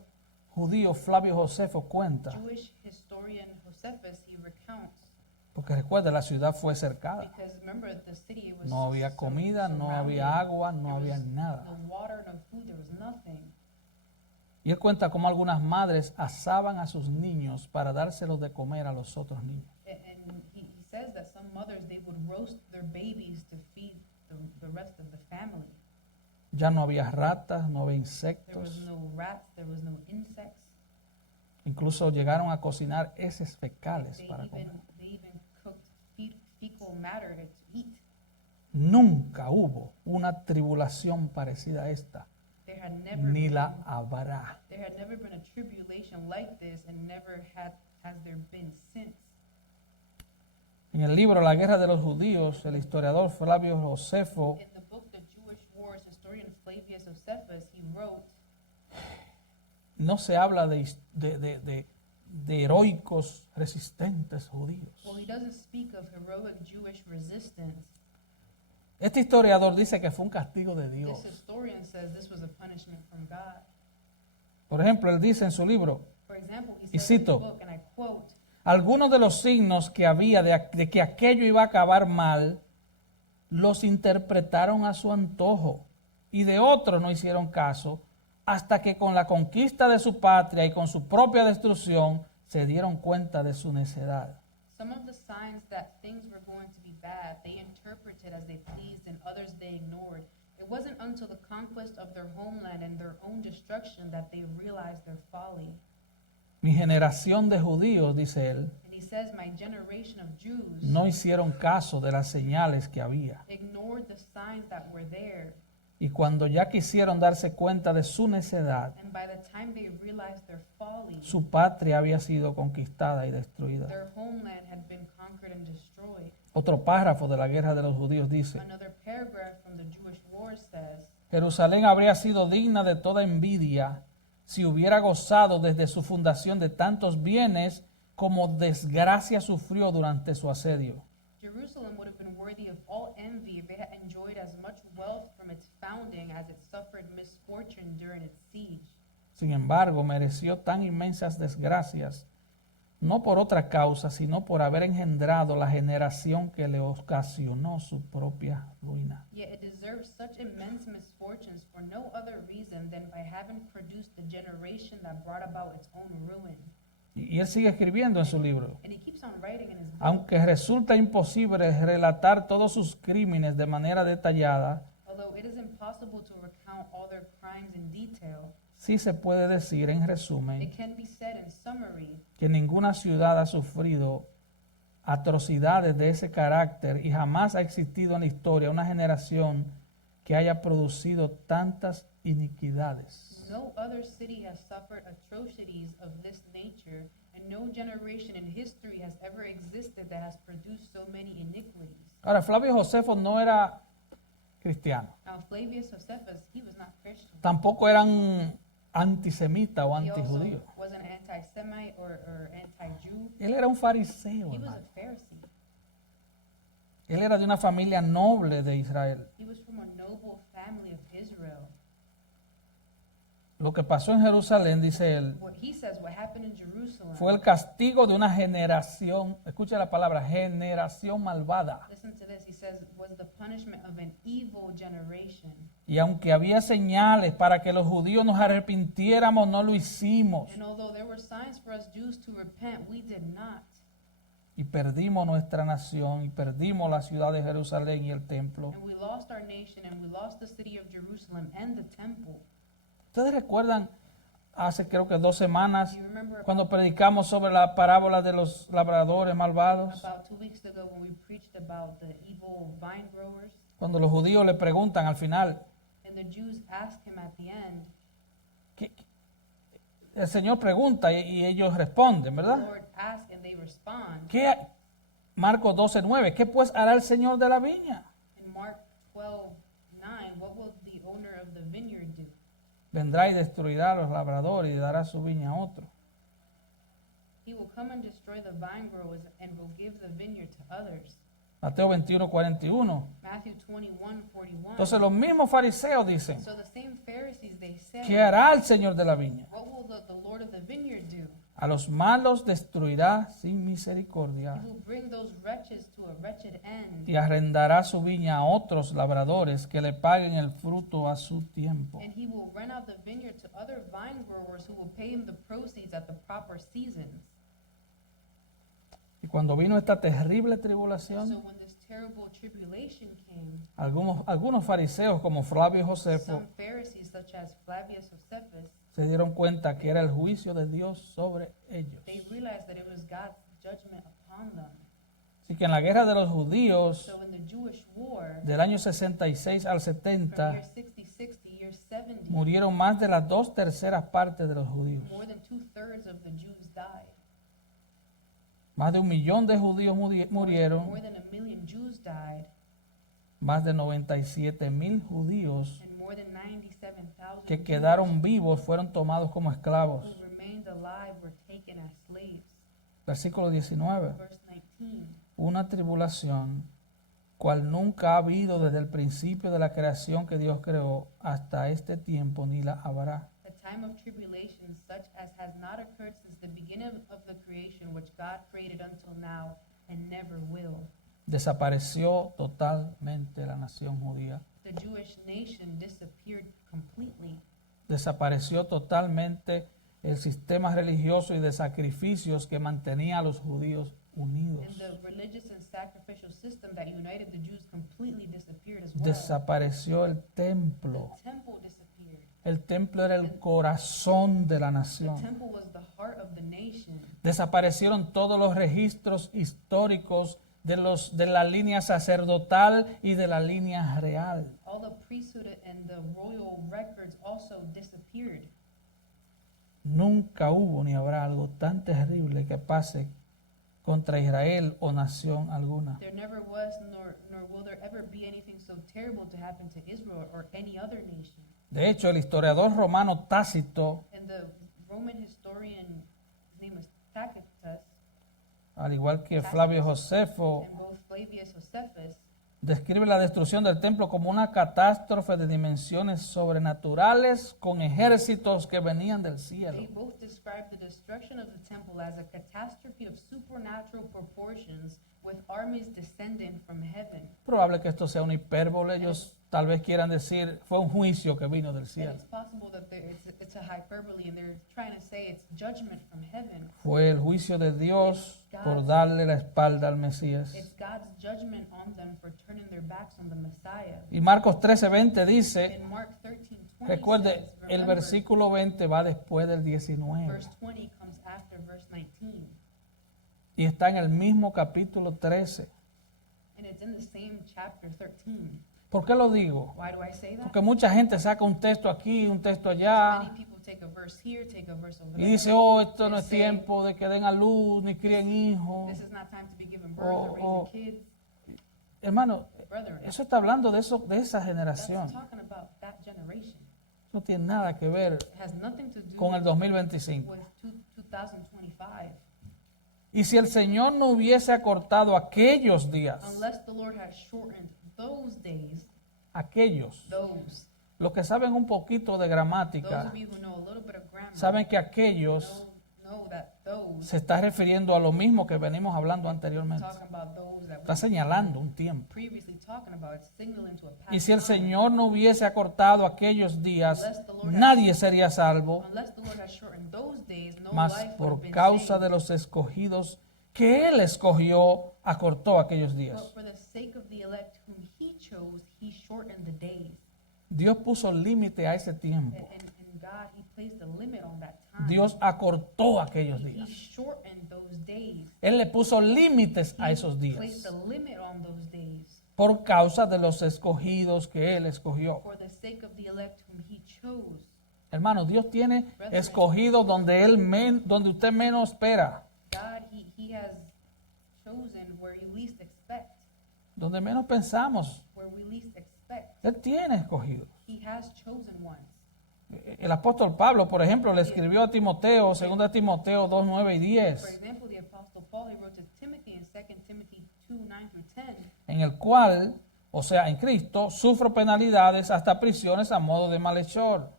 judío Flavio Josefo cuenta, Jewish historian Josephus, he recounts, porque recuerda, la ciudad fue cercada. because remember the city was No había comida, no había surrounded. agua, no There había was nada. no water, no food, there was nothing. Y él cuenta cómo algunas madres asaban a sus niños para dárselos de comer a los otros niños. And he says that some mothers, they would roast their babies to feed the rest of the family. Ya no había ratas, no había There was insectos. no rats, there was no insects. Incluso llegaron a cocinar heces fecales para comer. They even cooked fecal matter to eat. Nunca hubo una tribulación parecida a esta, There had never ni been, la habrá. there had never been a tribulation like this, and never has there been since. En el libro La guerra de los judíos, el historiador Flavio Josefo In the book The Jewish Wars, historian Flavius Josephus, he wrote, no se habla de heroicos resistentes judíos. well, he doesn't speak of heroic Jewish resistance. Este historiador dice que fue un castigo de This Dios. historian says this was a punishment from God. Por ejemplo, él dice en su libro, For example, he Y says in the cito, book, and I quote, algunos de los signos que había de que aquello iba a acabar mal, los interpretaron a su antojo, y de otros no hicieron caso, hasta que con la conquista de su patria y con su propia destrucción se dieron cuenta de su necedad. some of the signs that things were going to be bad, they interpreted as they pleased, and others they ignored. It wasn't until the conquest of their homeland and their own destruction that they realized their folly. Mi generación de judíos, dice él, And he says, my generation of Jews no hicieron caso de las señales que había. ignored the signs that were there. Y cuando ya quisieron darse cuenta de su necedad, And by the time they realized their folly, su patria había sido conquistada y destruida. their homeland had been conquered and destroyed. Otro párrafo de la guerra de los judíos dice, Another paragraph from the Jewish War says, Jerusalén habría sido digna de toda envidia si hubiera gozado desde su fundación de tantos bienes como desgracia sufrió durante su asedio. Jerusalem would have been worthy of all envy if it had enjoyed as much wealth from its founding as it suffered misfortune during its siege. Sin embargo, mereció tan inmensas desgracias, no por otra causa, sino por haber engendrado la generación que le ocasionó su propia ruina. Yet it deserves such immense misfortunes for no other reason than by having produced the generation that brought about its own ruin. Y él sigue escribiendo en su libro. And he keeps on writing in his book. Aunque resulta imposible relatar todos sus crímenes de manera detallada, Although it is impossible to recount all their crimes in detail, sí se puede decir en resumen it can be said in summary que ninguna ciudad ha sufrido atrocidades de ese carácter y jamás ha existido en la historia una generación que haya producido tantas iniquidades. no other city has suffered atrocities of this nature, and no generation in history has ever existed that has produced so many iniquities. Ahora, Flavio Josefo no era cristiano, Now, Flavius Josephus, he was not Christian. tampoco eran antisemita o He also antijudío. wasn't anti-Semite or anti-Jew. Él era un fariseo, He was a hermano. Pharisee. Él era de una familia noble de Israel. He was from a noble family of Israel. Lo que pasó en Jerusalén, dice él, What he says, what happened in Jerusalem, fue el castigo de una generación, escucha la palabra, generación malvada. listen to this, he says, was the punishment of an evil generation. Y aunque había señales para que los judíos nos arrepintiéramos, no lo hicimos. And although there were signs for us Jews to repent, we did not. Y perdimos nuestra nación, y perdimos la ciudad de Jerusalén y el templo. And we lost our nation, and we lost the city of Jerusalem and the temple. ¿Ustedes recuerdan hace creo que 2 semanas Do you remember cuando predicamos sobre la parábola de los labradores malvados? about 2 weeks ago when we preached about the evil vine growers? Cuando los judíos le preguntan al final, And the Jews asked him at the end, el Señor pregunta y ellos responden, the ¿verdad? Lord asked and they respond. ¿Qué? Marcos 12:9, ¿qué pues hará el Señor de la viña? In Mark 12:9, what will the owner of the vineyard do? Vendrá y destruirá a los labradores y dará su viña a otro. He will come and destroy the vine growers and will give the vineyard to others. Mateo 21:41. Matthew 21:41. Entonces los mismos fariseos dicen, So the same Pharisees, they said, ¿qué hará el Señor de la viña? what will the Lord of the vineyard do? A los malos destruirá sin He misericordia will bring those wretches to a wretched end, y arrendará su viña a otros labradores que le paguen el fruto a su tiempo. and he will rent out the vineyard to other vine growers who will pay him the proceeds at the proper seasons. Y cuando vino esta terrible So tribulación, when this terrible tribulation came, algunos fariseos como Flavio Josefo some Pharisees, such as Flavius Josephus, se dieron cuenta que era el juicio de Dios sobre ellos. they realized that it was God's judgment upon them. Así que en la guerra de los judíos So in the Jewish war, del año 66 al from 70, year 66 to year 70, murieron más de las 2/3 partes de los judíos. more than 2/3 of the Jews died. Más de 1 millón de judíos murieron, More than 1 million Jews died, más de 97,000 judíos and more than 97,000 que Jews quedaron vivos fueron tomados como esclavos. who remained alive were taken as slaves. Versículo 19. Verse 19. Una tribulación cual nunca ha habido desde el principio de la creación que Dios creó hasta este tiempo, ni la habrá. A time of tribulation such as has not occurred since the beginning of the creation which God created until now and never will. Desapareció totalmente la nación judía. The Jewish nation disappeared completely. Desapareció totalmente el sistema religioso y de sacrificios que mantenía a los judíos unidos. And the religious and sacrificial system that united the Jews completely disappeared as well. Desapareció el templo. The temple disappeared. El templo era el corazón de la The nación. temple was the heart of the nation. Desaparecieron todos los registros históricos de la línea sacerdotal y de la línea real. All the priesthood and the royal records also disappeared. Nunca hubo ni habrá algo tan terrible que pase contra Israel o nación alguna. There never was, nor will there ever be anything so terrible to happen to Israel or any other nation. De hecho, el historiador romano Tácito, And the Roman historian, his name is Tacitus, al igual que Flavio Josefo, and both Flavius Josephus, describe la destrucción del templo como una catástrofe de dimensiones sobrenaturales con ejércitos que venían del cielo. they both describe the destruction of the temple as a catastrophe of supernatural proportions with armies descending from heaven. Probable que esto sea una hipérbole, ellos tal vez quieran decir fue un juicio que vino del And cielo. it's possible that it's a hyperbole and they're trying to say it's judgment from heaven. Fue el juicio de Dios por darle la espalda al Mesías. It's God's judgment on them for turning their backs on the Messiah. Y Marcos 13:20 dice, In Mark 13:20, recuerde, says, el remember, versículo 20 va después del 19 verse 20 comes after verse 19. y está en el mismo capítulo 13. And it's in the same chapter 13. ¿Por qué lo digo? Why do I say that? Porque mucha gente saca un texto aquí, un texto allá Many people take a verse here, take a verse over y there. dice, oh, esto no and es say, tiempo de que den a luz ni críen hijos. This is not time to be giving birth Oh, or oh. raising kids. Hermano, Brethren, eso está hablando de esa that's generación. talking about that generation. No tiene nada que ver It has nothing to do con el 2025. with 2025. Y si el Señor no hubiese acortado aquellos días, Unless the Lord has shortened those days, aquellos, those los que saben un poquito de of gramática, you who know a little bit of grammar saben que aquellos know that those se está refiriendo a lo mismo que venimos hablando anteriormente. talking about those that Está we señalando un tiempo. previously talking about, it's signaling to a past Y si el time. Señor no hubiese acortado aquellos días, nadie sería salvo, Unless the Lord has shortened those days, no mas life would por have been causa saved. de los escogidos que Él escogió, acortó aquellos But días. for the sake of the elect whom He chose, He shortened the days. Dios puso límite a ese tiempo. And God, He placed a limit on that time. Dios acortó aquellos He días. shortened those days. Él le puso límites a esos Placed días a limit on those days por causa de los escogidos que Él escogió. for the sake of the elect whom He chose. Hermano, Dios tiene escogidos donde usted menos espera, God, He has chosen where you least expect, donde menos pensamos. where we least expect. Él tiene escogidos. He has chosen ones. El apóstol Pablo, por ejemplo, le escribió a Timoteo, 2 Timoteo 2, 9 y For 10. example, the Apostle Paul, he wrote to Timothy in 2 Timothy 2, 9 through 10. en el cual, o sea, en Cristo, sufro penalidades hasta prisiones a modo de malhechor.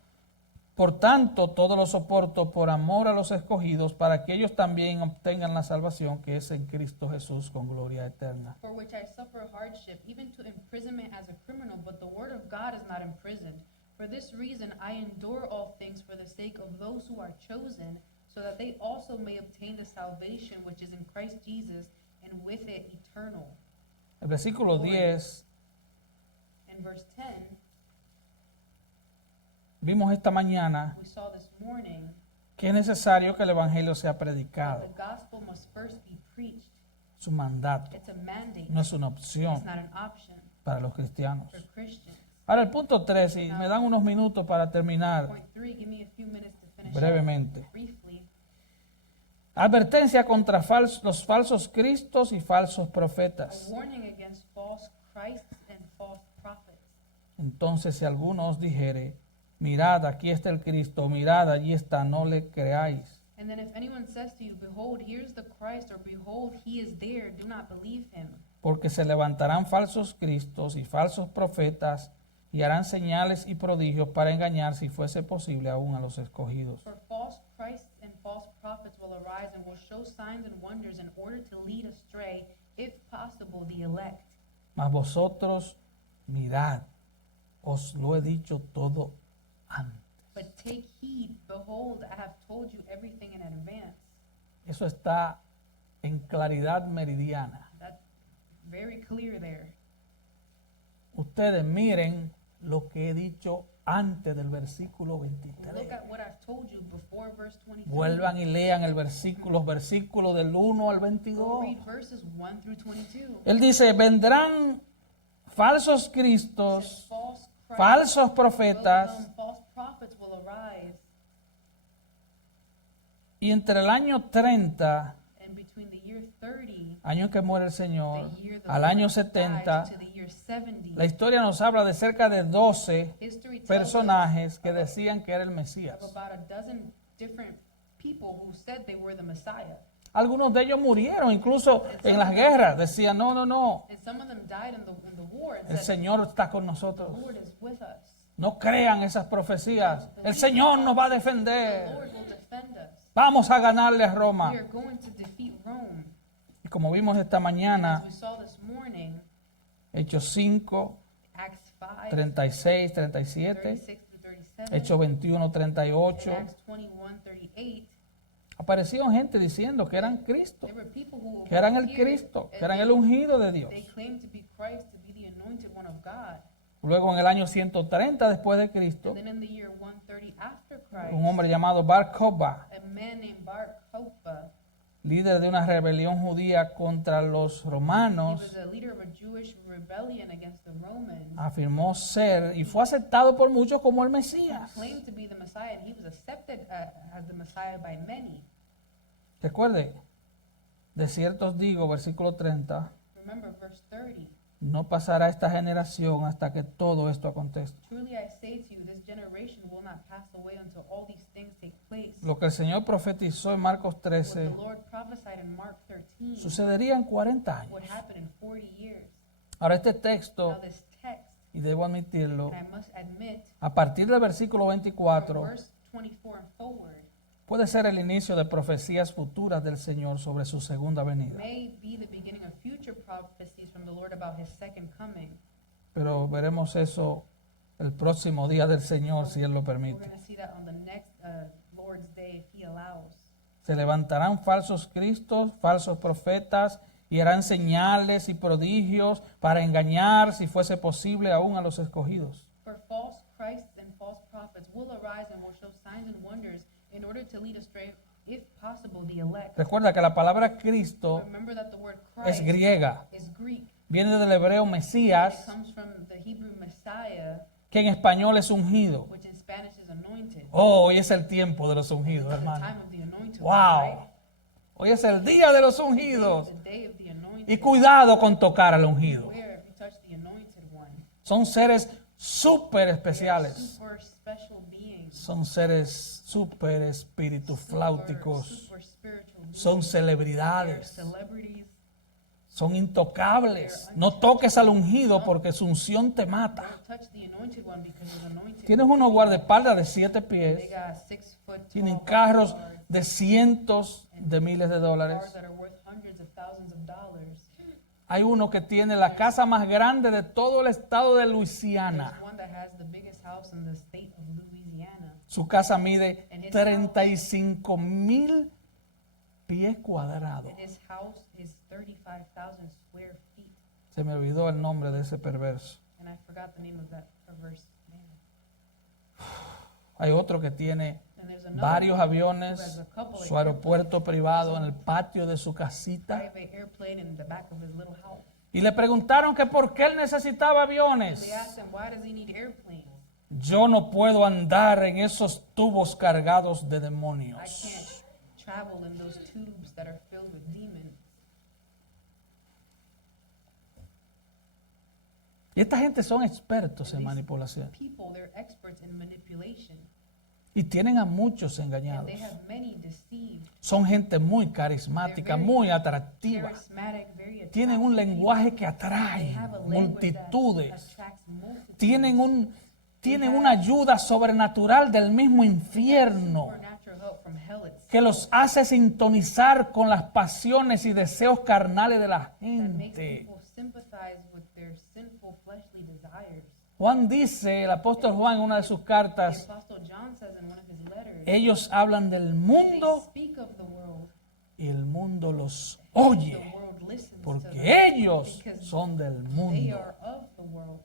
Por tanto, todo lo soporto por amor a los escogidos, para que ellos también obtengan la salvación que es en Cristo Jesús con gloria eterna. For which I suffer hardship, even to imprisonment as a criminal, but the word of God is not imprisoned. For this reason I endure all things for the sake of those who are chosen, so that they also may obtain the salvation which is in Christ Jesus, and with it eternal. El versículo 10, In verse 10, vimos esta mañana we saw this morning que es necesario que el Evangelio sea that predicado. the gospel must first be preached. Es un mandato, It's a mandate. no es una It's opción not an option para los cristianos. for Christians. Ahora el punto 3, y me dan unos minutos para terminar Point 3, give me a few minutes to finish brevemente. up briefly. Advertencia contra los falsos cristos y falsos A profetas. warning against false Christs and false prophets. Entonces, si alguno os dijere, mirad, aquí está el Cristo, mirad, allí está, no le creáis. And then if anyone says to you, behold, here's the Christ, or behold, he is there, do not believe him. Porque se levantarán falsos cristos y falsos profetas y harán señales y prodigios para engañar, si fuese posible, aún a los escogidos. For false Christs and false prophets will arise and will show signs and wonders in order to lead astray, if possible, the elect. Mas vosotros mirad, os lo he dicho todo antes. But take heed, behold, I have told you everything in advance. Eso está en claridad meridiana. That's very clear there. Ustedes miren lo que he dicho antes del versículo 23. Look at what I've told you before verse 23. Vuelvan y lean los versículos del 1 al Go 22. read verses 1 through 22. Él dice, vendrán falsos It says, cristos, false Christs, falsos profetas, well-known false prophets will arise, y entre el año 30, and between the year 30, año que muere el Señor, the year the al Lord año dies, 70, to the year 70, la historia nos habla de cerca de 12 history tells us personajes que decían que era el Mesías. of about a dozen different people who said they were the Messiah. Algunos de ellos murieron, incluso en las guerras. Decían, no, no, no, And some of them died in the war and el said, Señor está con the nosotros. Lord is with us. No crean esas profecías. El Señor nos va a The defender. Lord will defend us. Vamos a ganarle a Roma. We are going to defeat Rome. Y como vimos esta As mañana, we saw this morning, Hechos 5, Acts 5, 36, 37, 36 through 37, Hechos 21, 38, and Acts 21, 38, aparecieron gente diciendo que eran Cristo, there were people who que eran el appeared Cristo, que and eran el ungido de Dios. they claimed to be Christ, to be the anointed one of God. Luego en el año 130 después de Cristo, And then in the year 130 after Christ, un hombre llamado Bar Kokhba, a man named Bar Kokhba, líder de una rebelión judía contra los he romanos, was a leader of a Jewish rebellion against the Romans, afirmó ser y fue aceptado por muchos como el Mesías. claimed to be the Messiah, and he was accepted as the Messiah by many. Recuerde, de cierto os digo, versículo 30, Remember verse 30. no pasará esta generación hasta que todo esto acontezca. Truly I say to you, this generation will not pass away until all these things take place. Lo que el Señor profetizó en Marcos What the 13 Lord prophesied in Mark 13 sucedería en 40 años. would happen in 40 years. Ahora este texto, Now this text, y debo admitirlo, and I must admit, a partir del versículo from 24, verse 24 and forward, puede ser el inicio de profecías futuras del Señor sobre su segunda venida. may be the beginning of future prophecies from the Lord about his second coming. Pero veremos eso el próximo día del Señor, si Él lo We're permite. going to see that on the next Lord's Day if he allows. Se levantarán falsos cristos, falsos profetas, y harán señales y prodigios para engañar, si fuese posible, aún a los escogidos. For false Christs and false prophets will arise and will show signs and wonders in order to lead astray, if possible, the elect. Recuerda que la palabra Cristo Remember that the word es Christ griega, is Greek. viene del hebreo It Mesías, comes from the Hebrew Messiah, que en español es ungido. which in Spanish is anointed. Oh, hoy es el tiempo de los ungidos, The hermano. time of the anointed one, Wow. right? Hoy es el día de los ungidos. The day of the anointed. Y cuidado con tocar al ungido. Beware if you touch the anointed one. Son seres súper especiales. Super special beings. Son seres súper espíritu flauticos. Super spiritual beings. Son They're celebridades. celebrities. Son intocables. No toques al ungido porque su unción te mata. Don't touch the anointed one because his anointed. Tienes unos guardaespaldas de 7 They pies. got 6 foot Tienen tall carros bodyguards, de cientos de miles de cars dólares. that are worth hundreds of thousands of dollars. Hay uno que tiene la casa más grande de todo el estado de There's Luisiana. one that has the biggest house in the state of Louisiana. Su casa mide 35,000 pies cuadrados. And his house is 35,000 square feet. Se me olvidó el nombre de ese perverso. And I forgot the name of that perverse man. Hay otro que tiene And there's another varios who has aviones, a couple of su aeropuerto privado en el patio de su casita. private airplane in the back of his little house. Y le preguntaron que por qué él necesitaba aviones. They asked him, why does he need airplanes? Yo no puedo andar en esos tubos cargados de I demonios. can't travel in those tubes that are filled with demons. Y esta gente son expertos en manipulación. People, they're experts in manipulation. Y tienen a muchos And engañados. they have many deceived. Son gente muy carismática, muy atractiva. Charismatic, very attractive. Tienen un lenguaje que They atrae have a language that multitudes. attracts multitudes. Tienen una ayuda sobrenatural del mismo infierno Supernatural help from hell itself que los hace sintonizar con las pasiones y deseos carnales de la that makes gente. people sympathize with their sinful fleshly desires. Juan dice, el apóstol Juan en una de sus The cartas, Apostle John says in one of his letters, ellos hablan del they mundo speak of the world, y el mundo los the oye, world listens to porque them ellos because son del they mundo. are of the world.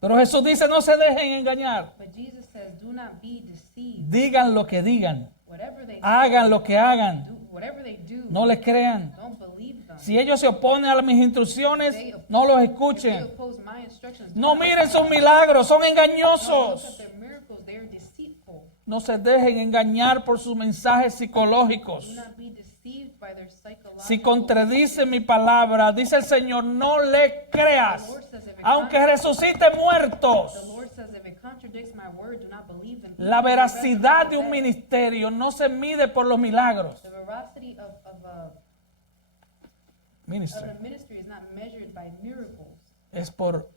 Pero Jesús dice, no se dejen engañar. But Jesus says, do not be deceived. Digan lo que digan, Whatever they hagan lo que hagan, do, whatever they do, no les crean. don't believe them. Si ellos se oponen a mis instrucciones, no los If they escuchen. oppose my instructions, No do not miren sus milagros, son look at engañosos. their miracles, they are deceitful. No se dejen engañar por sus mensajes psicológicos. Do not be deceived by their psychological. Si contradice mi palabra, dice el Señor, no le creas, aunque resucite muertos. The Lord says, if it contradicts my word, do not believe them. La veracidad de un ministerio no se mide por los milagros. The veracity of Ministry a ministry is not measured by miracles, es por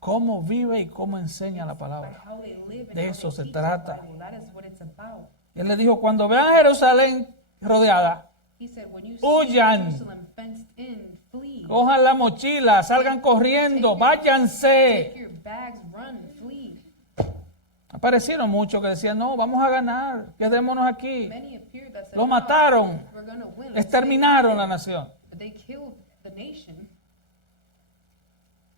cómo vive y cómo enseña la by palabra. how they live and De how eso they se teach the trata. Bible. That is what it's about. Él le dijo, cuando vean Jerusalén rodeada, He said, when you see Huyan. Jerusalem fenced in, flee. cojan la mochila, salgan corriendo, váyanse. Take your bags, run, flee. Aparecieron muchos que decían, no, vamos a ganar, quedémonos aquí. Many appeared that said, Los "No, mataron, we're going to win." Let's exterminaron la nación. stay." But they killed the nation.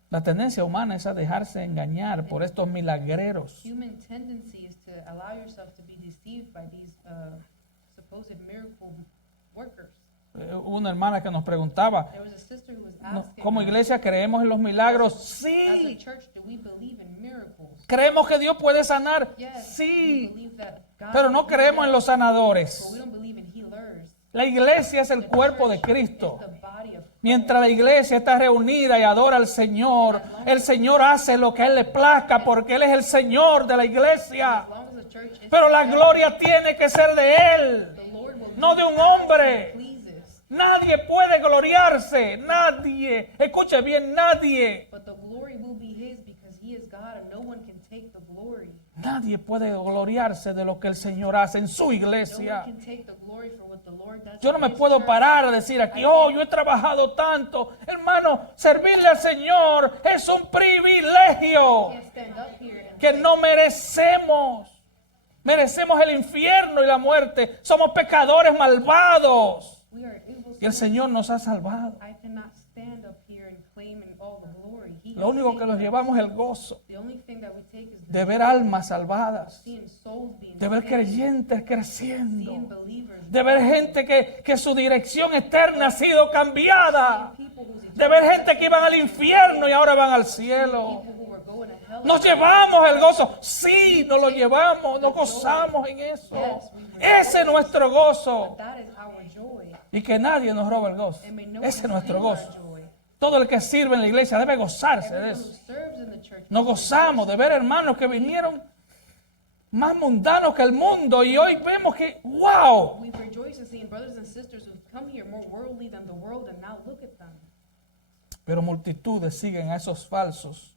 La tendencia humana es a dejarse engañar por estos milagreros. Human tendency is to allow yourself to be deceived by these supposed miracle workers. Una hermana que nos preguntaba, There was a sister who was "No, asking, ¿como us, iglesia creemos en los milagros? as a Sí. church, do we believe in miracles? ¿Creemos que Dios puede sanar? Yes, we Sí. believe that God Pero no can creemos en heal, los sanadores. but we don't believe in healers. La iglesia es el The cuerpo de church Cristo. is the body of Mientras la iglesia está reunida y adora al Señor, el Señor hace lo que a Él le plazca porque Él es el Señor de la iglesia. As long as the church is Pero la together, gloria tiene que ser de Él, the Lord will no do de un as He hombre. pleases. Nadie puede gloriarse, nadie. Escuche bien, nadie. But the glory will be His because He is God and no one can take the glory. Nadie puede gloriarse de lo que el Señor hace en su No one iglesia. can take the glory for what the Lord does. Yo no in me His puedo church. parar a decir aquí, oh, yo he trabajado tanto. Hermano, servirle al Señor es un privilegio I can't stand up here and que say, no merecemos. Merecemos el infierno y la muerte. Somos pecadores malvados. we are evil Y el sinners. Señor nos ha salvado. I cannot stand up here and claim in all the glory. He Lo has único que saved nos us. llevamos es el gozo The only thing that we take is de ver almas salvadas, seeing souls being de ver saved, creyentes seeing creciendo, believers, de ver gente que su dirección eterna ha sido cambiada, people whose de ver gente que iban al infierno y ahora van al cielo. people who were going to hell. Nos llevamos el gozo. Sí, nos lo llevamos, nos gozamos en eso. Ese es nuestro gozo. That is our joy. Y que nadie nos roba el gozo. And may no one Ese es nuestro steal our gozo. joy. Todo el que sirve en la iglesia debe gozarse de Everyone who eso. serves in the church, Nos gozamos de ver hermanos que vinieron más mundanos que el mundo y hoy vemos que, wow, we rejoice in seeing brothers and sisters who've come here more worldly than the world, and now look at them. Pero multitudes siguen a esos falsos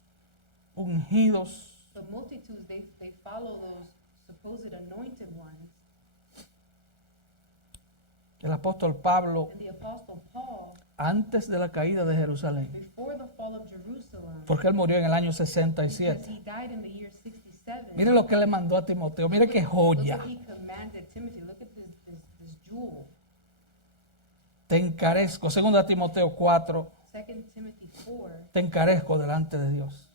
ungidos But multitudes, they follow those supposed anointed ones. El apóstol Pablo, And the Apostle Paul, antes de la caída de Jerusalén, before the fall of Jerusalem, porque él murió en el año because 67. he died in the year 67, Mire lo que le mandó a Timoteo, mire qué look joya. what he commanded Timothy. Look at this jewel. Te encarezco, 2 Timoteo 4, 2 Timothy 4. te encarezco delante de Dios.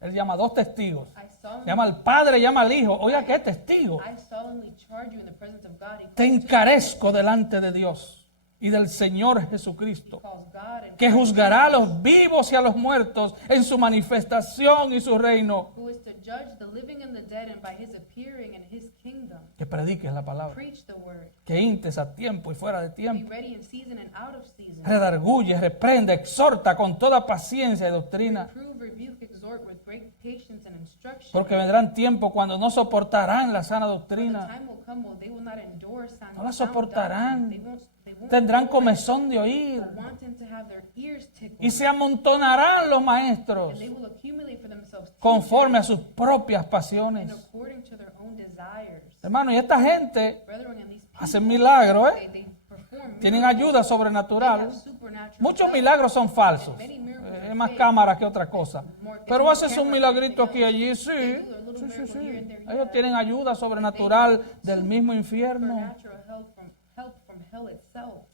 Él llama a dos testigos. I Llama al Padre, llama al Hijo. Oiga, ¿qué testigo? solemnly charge you in the presence of God. He Te calls encarezco delante de Dios y del Señor Jesucristo, God and que juzgará a los vivos y a los muertos en su manifestación y su reino. who is to judge the living and the dead, and by his appearing in his kingdom, Que prediques la palabra, preach the word. que intes a tiempo y fuera de Be tiempo. ready in season and out of season. Redarguye, reprende, exhorta con toda paciencia y doctrina. Reprove, rebuke, exhort with great patience and instruction. Porque vendrán tiempos cuando no soportarán la sana For the doctrina. time will come when they will not endure sound, No la sound soportarán. doctrine. They won't Tendrán endure it, comezón de oír. wanting to have their ears tickled. Y se amontonarán los maestros And they will accumulate for themselves conforme a sus propias and pasiones. according to their own desires. Hermano, y esta gente Brethren, and these people, hacen milagros, they perform tienen miracles. ayuda They sobrenatural. have supernatural Muchos help. milagros son falsos. Many miracles Es are más fake. cámara que otra cosa. Pero more haces un camera milagrito than aquí y anything allí, else. sí. They do a little Sí, sí, miracle here and sí. there, Ellos yeah. tienen ayuda sobrenatural del mismo infierno. Supernatural help from hell itself.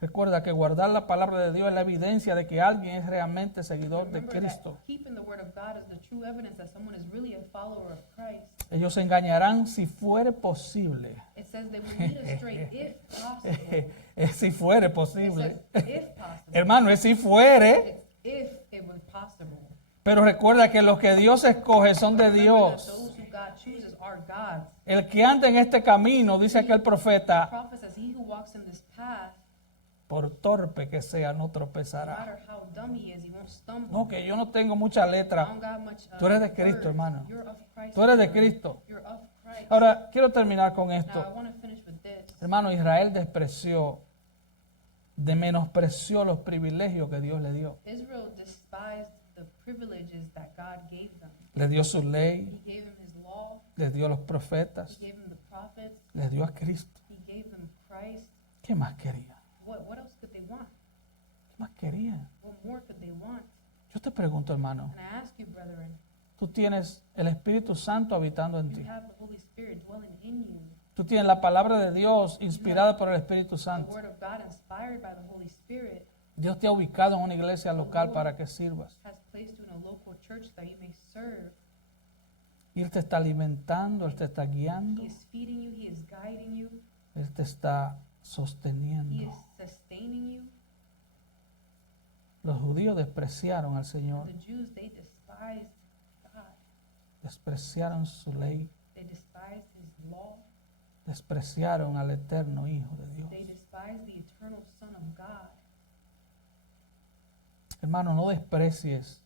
Recuerda que guardar la palabra de Dios es la evidencia de que alguien es realmente seguidor de Remember Cristo. that keeping the word of God is the true evidence that someone is really a follower of Christ. Ellos se engañarán si fuere posible. It says they will lead astray if possible. Si fuere It posible. says if possible. Hermano, es si fuere. It's if it was possible. Pero recuerda que los que Dios escoge son de Remember that Dios. those who God chooses are God's. El que anda en este camino, dice aquel profeta, Prophet says, he who walks in this path, por torpe que sea, no no tropezará. matter how dumb he is, he won't stumble. No, que yo no tengo mucha I letra. don't got much, Tú eres de words. Cristo, hermano. You're of Christ. Tú eres de brother. Cristo. You're of Christ. Ahora, quiero terminar con Now, I esto. want to finish with this. Hermano, Israel menospreció los privilegios que Dios le dio. Israel despised the privileges that God gave them. Le dio su ley, He gave them his law. les dio los He profetas, gave them the prophets. les dio a Cristo. He gave them Christ. ¿Qué más quería? What else could they want? ¿Qué más quería? What more could they want? Yo te pregunto, hermano, And I ask you, brethren, tú tienes el Espíritu Santo habitando en you ti. have the Holy Spirit dwelling in you. Tú tienes la palabra de Dios inspirada por el Espíritu The Santo. Word of God inspired by the Holy Spirit Dios te ha ubicado en una iglesia local para que sirvas. has placed you in a local church that you may serve. Y Él te está alimentando, Él te está guiando, He is feeding you. He is guiding you. Él te está He sosteniendo. is sustaining you. Los judíos despreciaron al Señor, The Jews, they despised God. despreciaron su ley, They despised His law. despreciaron al eterno Hijo de Dios. They despised the eternal Son of God. Hermano, no desprecies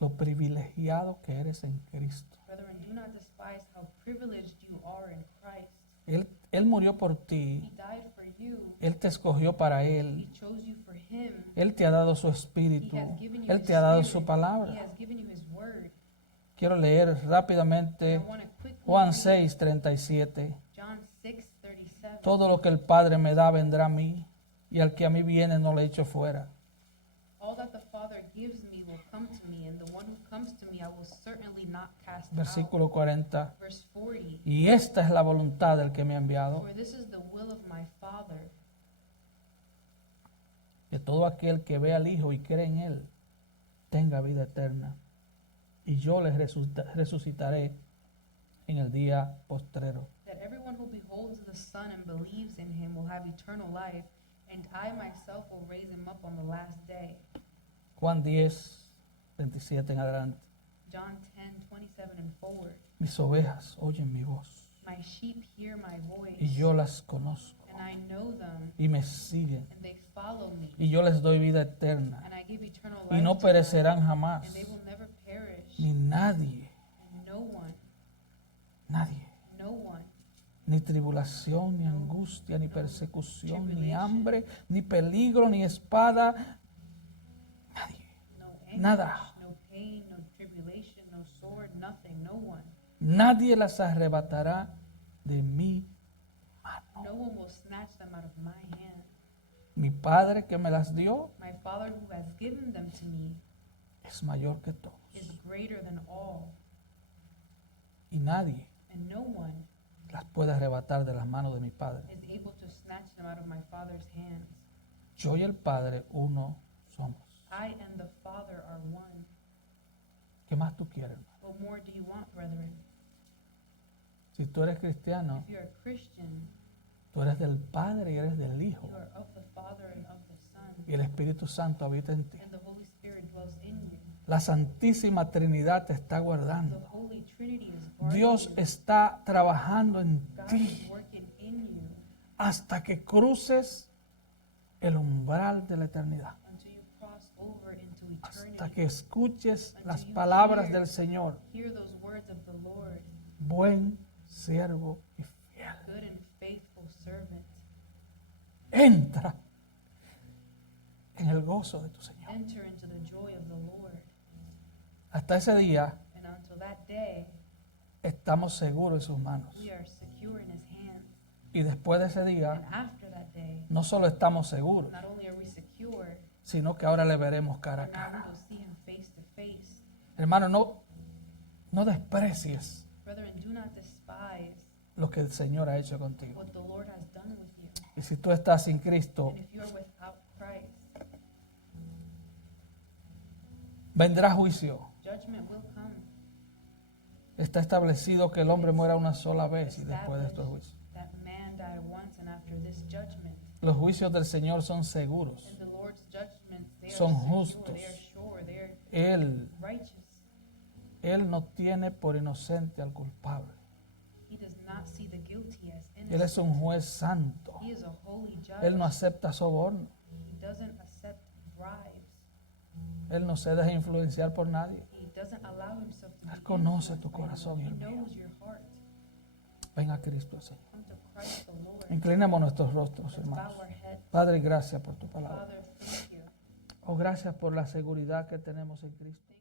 lo privilegiado que eres en Cristo. Brethren, do not despise how privileged you are in Christ. Él murió por He ti, died for you. Él te escogió para He Él, chose you for Him. Él te ha dado su He espíritu, has given you Él His te ha dado Spirit. su He palabra. has given you His Word. Quiero leer I rápidamente want to quickly Juan read 6:37. John 6:37. Todo lo que el Padre me da vendrá a mí, y al que a mí viene no le echo fuera. All that the Father gives me will come to me, and the one who comes to me I will certainly not cast out. Versículo 40. Verse 40. Y esta es la voluntad del que me ha enviado, For this is the will of my Father, que todo aquel que ve al Hijo y cree en Él tenga vida eterna, y yo les resucitaré en el día postrero. that everyone who beholds the Son and believes in Him will have eternal life, and I myself will raise him up on the last day. Juan 10:27 en adelante. John 10:27 and forward. Mis ovejas oyen mi voz, My sheep hear my voice, y yo las conozco, and I know them, y me siguen, and they follow me, y yo les doy vida eterna, and I give eternal life y no to them, perecerán jamás, and they will never perish. ni nadie, No one, nadie, no one, ni tribulación, ni angustia, ni persecución, ni hambre, ni peligro, ni espada. Nadie. No anguish, Nada. no pain, no tribulation, no sword, nothing, no one. Nadie las arrebatará de mi mano. No one will snatch them out of my hand. Mi Padre que me las dio My Father who has given them to me es mayor que todos. is greater than all, Y nadie and no one las puede arrebatar de las manos de mi Padre. is able to snatch them out of my Father's hands. Yo y el Padre uno somos. I and the Father are one. ¿Qué más tú quieres, hermano? What more do you want, brethren? Si tú eres cristiano, If you're a Christian, tú eres del Padre y eres del Hijo. you are of the Father and of the Son, Y el Espíritu Santo habita en ti. and the Holy Spirit dwells in you. La Santísima Trinidad te está The guardando. Holy Trinity is guarding Dios you. está trabajando en God ti is working in you hasta que cruces el umbral de la eternidad. until you cross over into Hasta eternity. que escuches las palabras del Señor. Hear those words of the Lord, Buen siervo y fiel. good and faithful servant. Entra en el gozo de tu Señor. Enter into the joy of the Lord. Hasta ese día And until that day, estamos seguros en sus manos. we are secure in His hands. Y después de ese And día after that day, no solo estamos seguros, not only are we secure, sino que ahora le veremos cara a but now we cara. will see Him face to face. Hermano, no desprecies Brethren, do not despise lo que el Señor ha hecho contigo. what the Lord has done with you. Y si tú estás sin Cristo, And if you are without Christ, vendrá juicio. judgment will come. Está establecido que el hombre muera una sola vez y después de esto el juicio. That man died once, and after this judgment, Los juicios del Señor son seguros. and the Lord's judgments, they Son are secure, justos. they are sure, they are Él righteous. no tiene por inocente al culpable. He does not see the guilty as Él innocent. es un juez santo. He is a holy judge. Él no acepta soborno. He doesn't accept bribes. Él no se deja influenciar por nadie. He doesn't allow himself to be Él conoce influenced tu by corazón y anyone. el He mío. knows your heart. Ven a Cristo, Señor. Come to Christ the Lord. Inclinemos nuestros rostros, Let's hermanos. bow our heads. Padre, gracias por tu palabra. Father, thank you. Oh, gracias por la seguridad que tenemos en Cristo.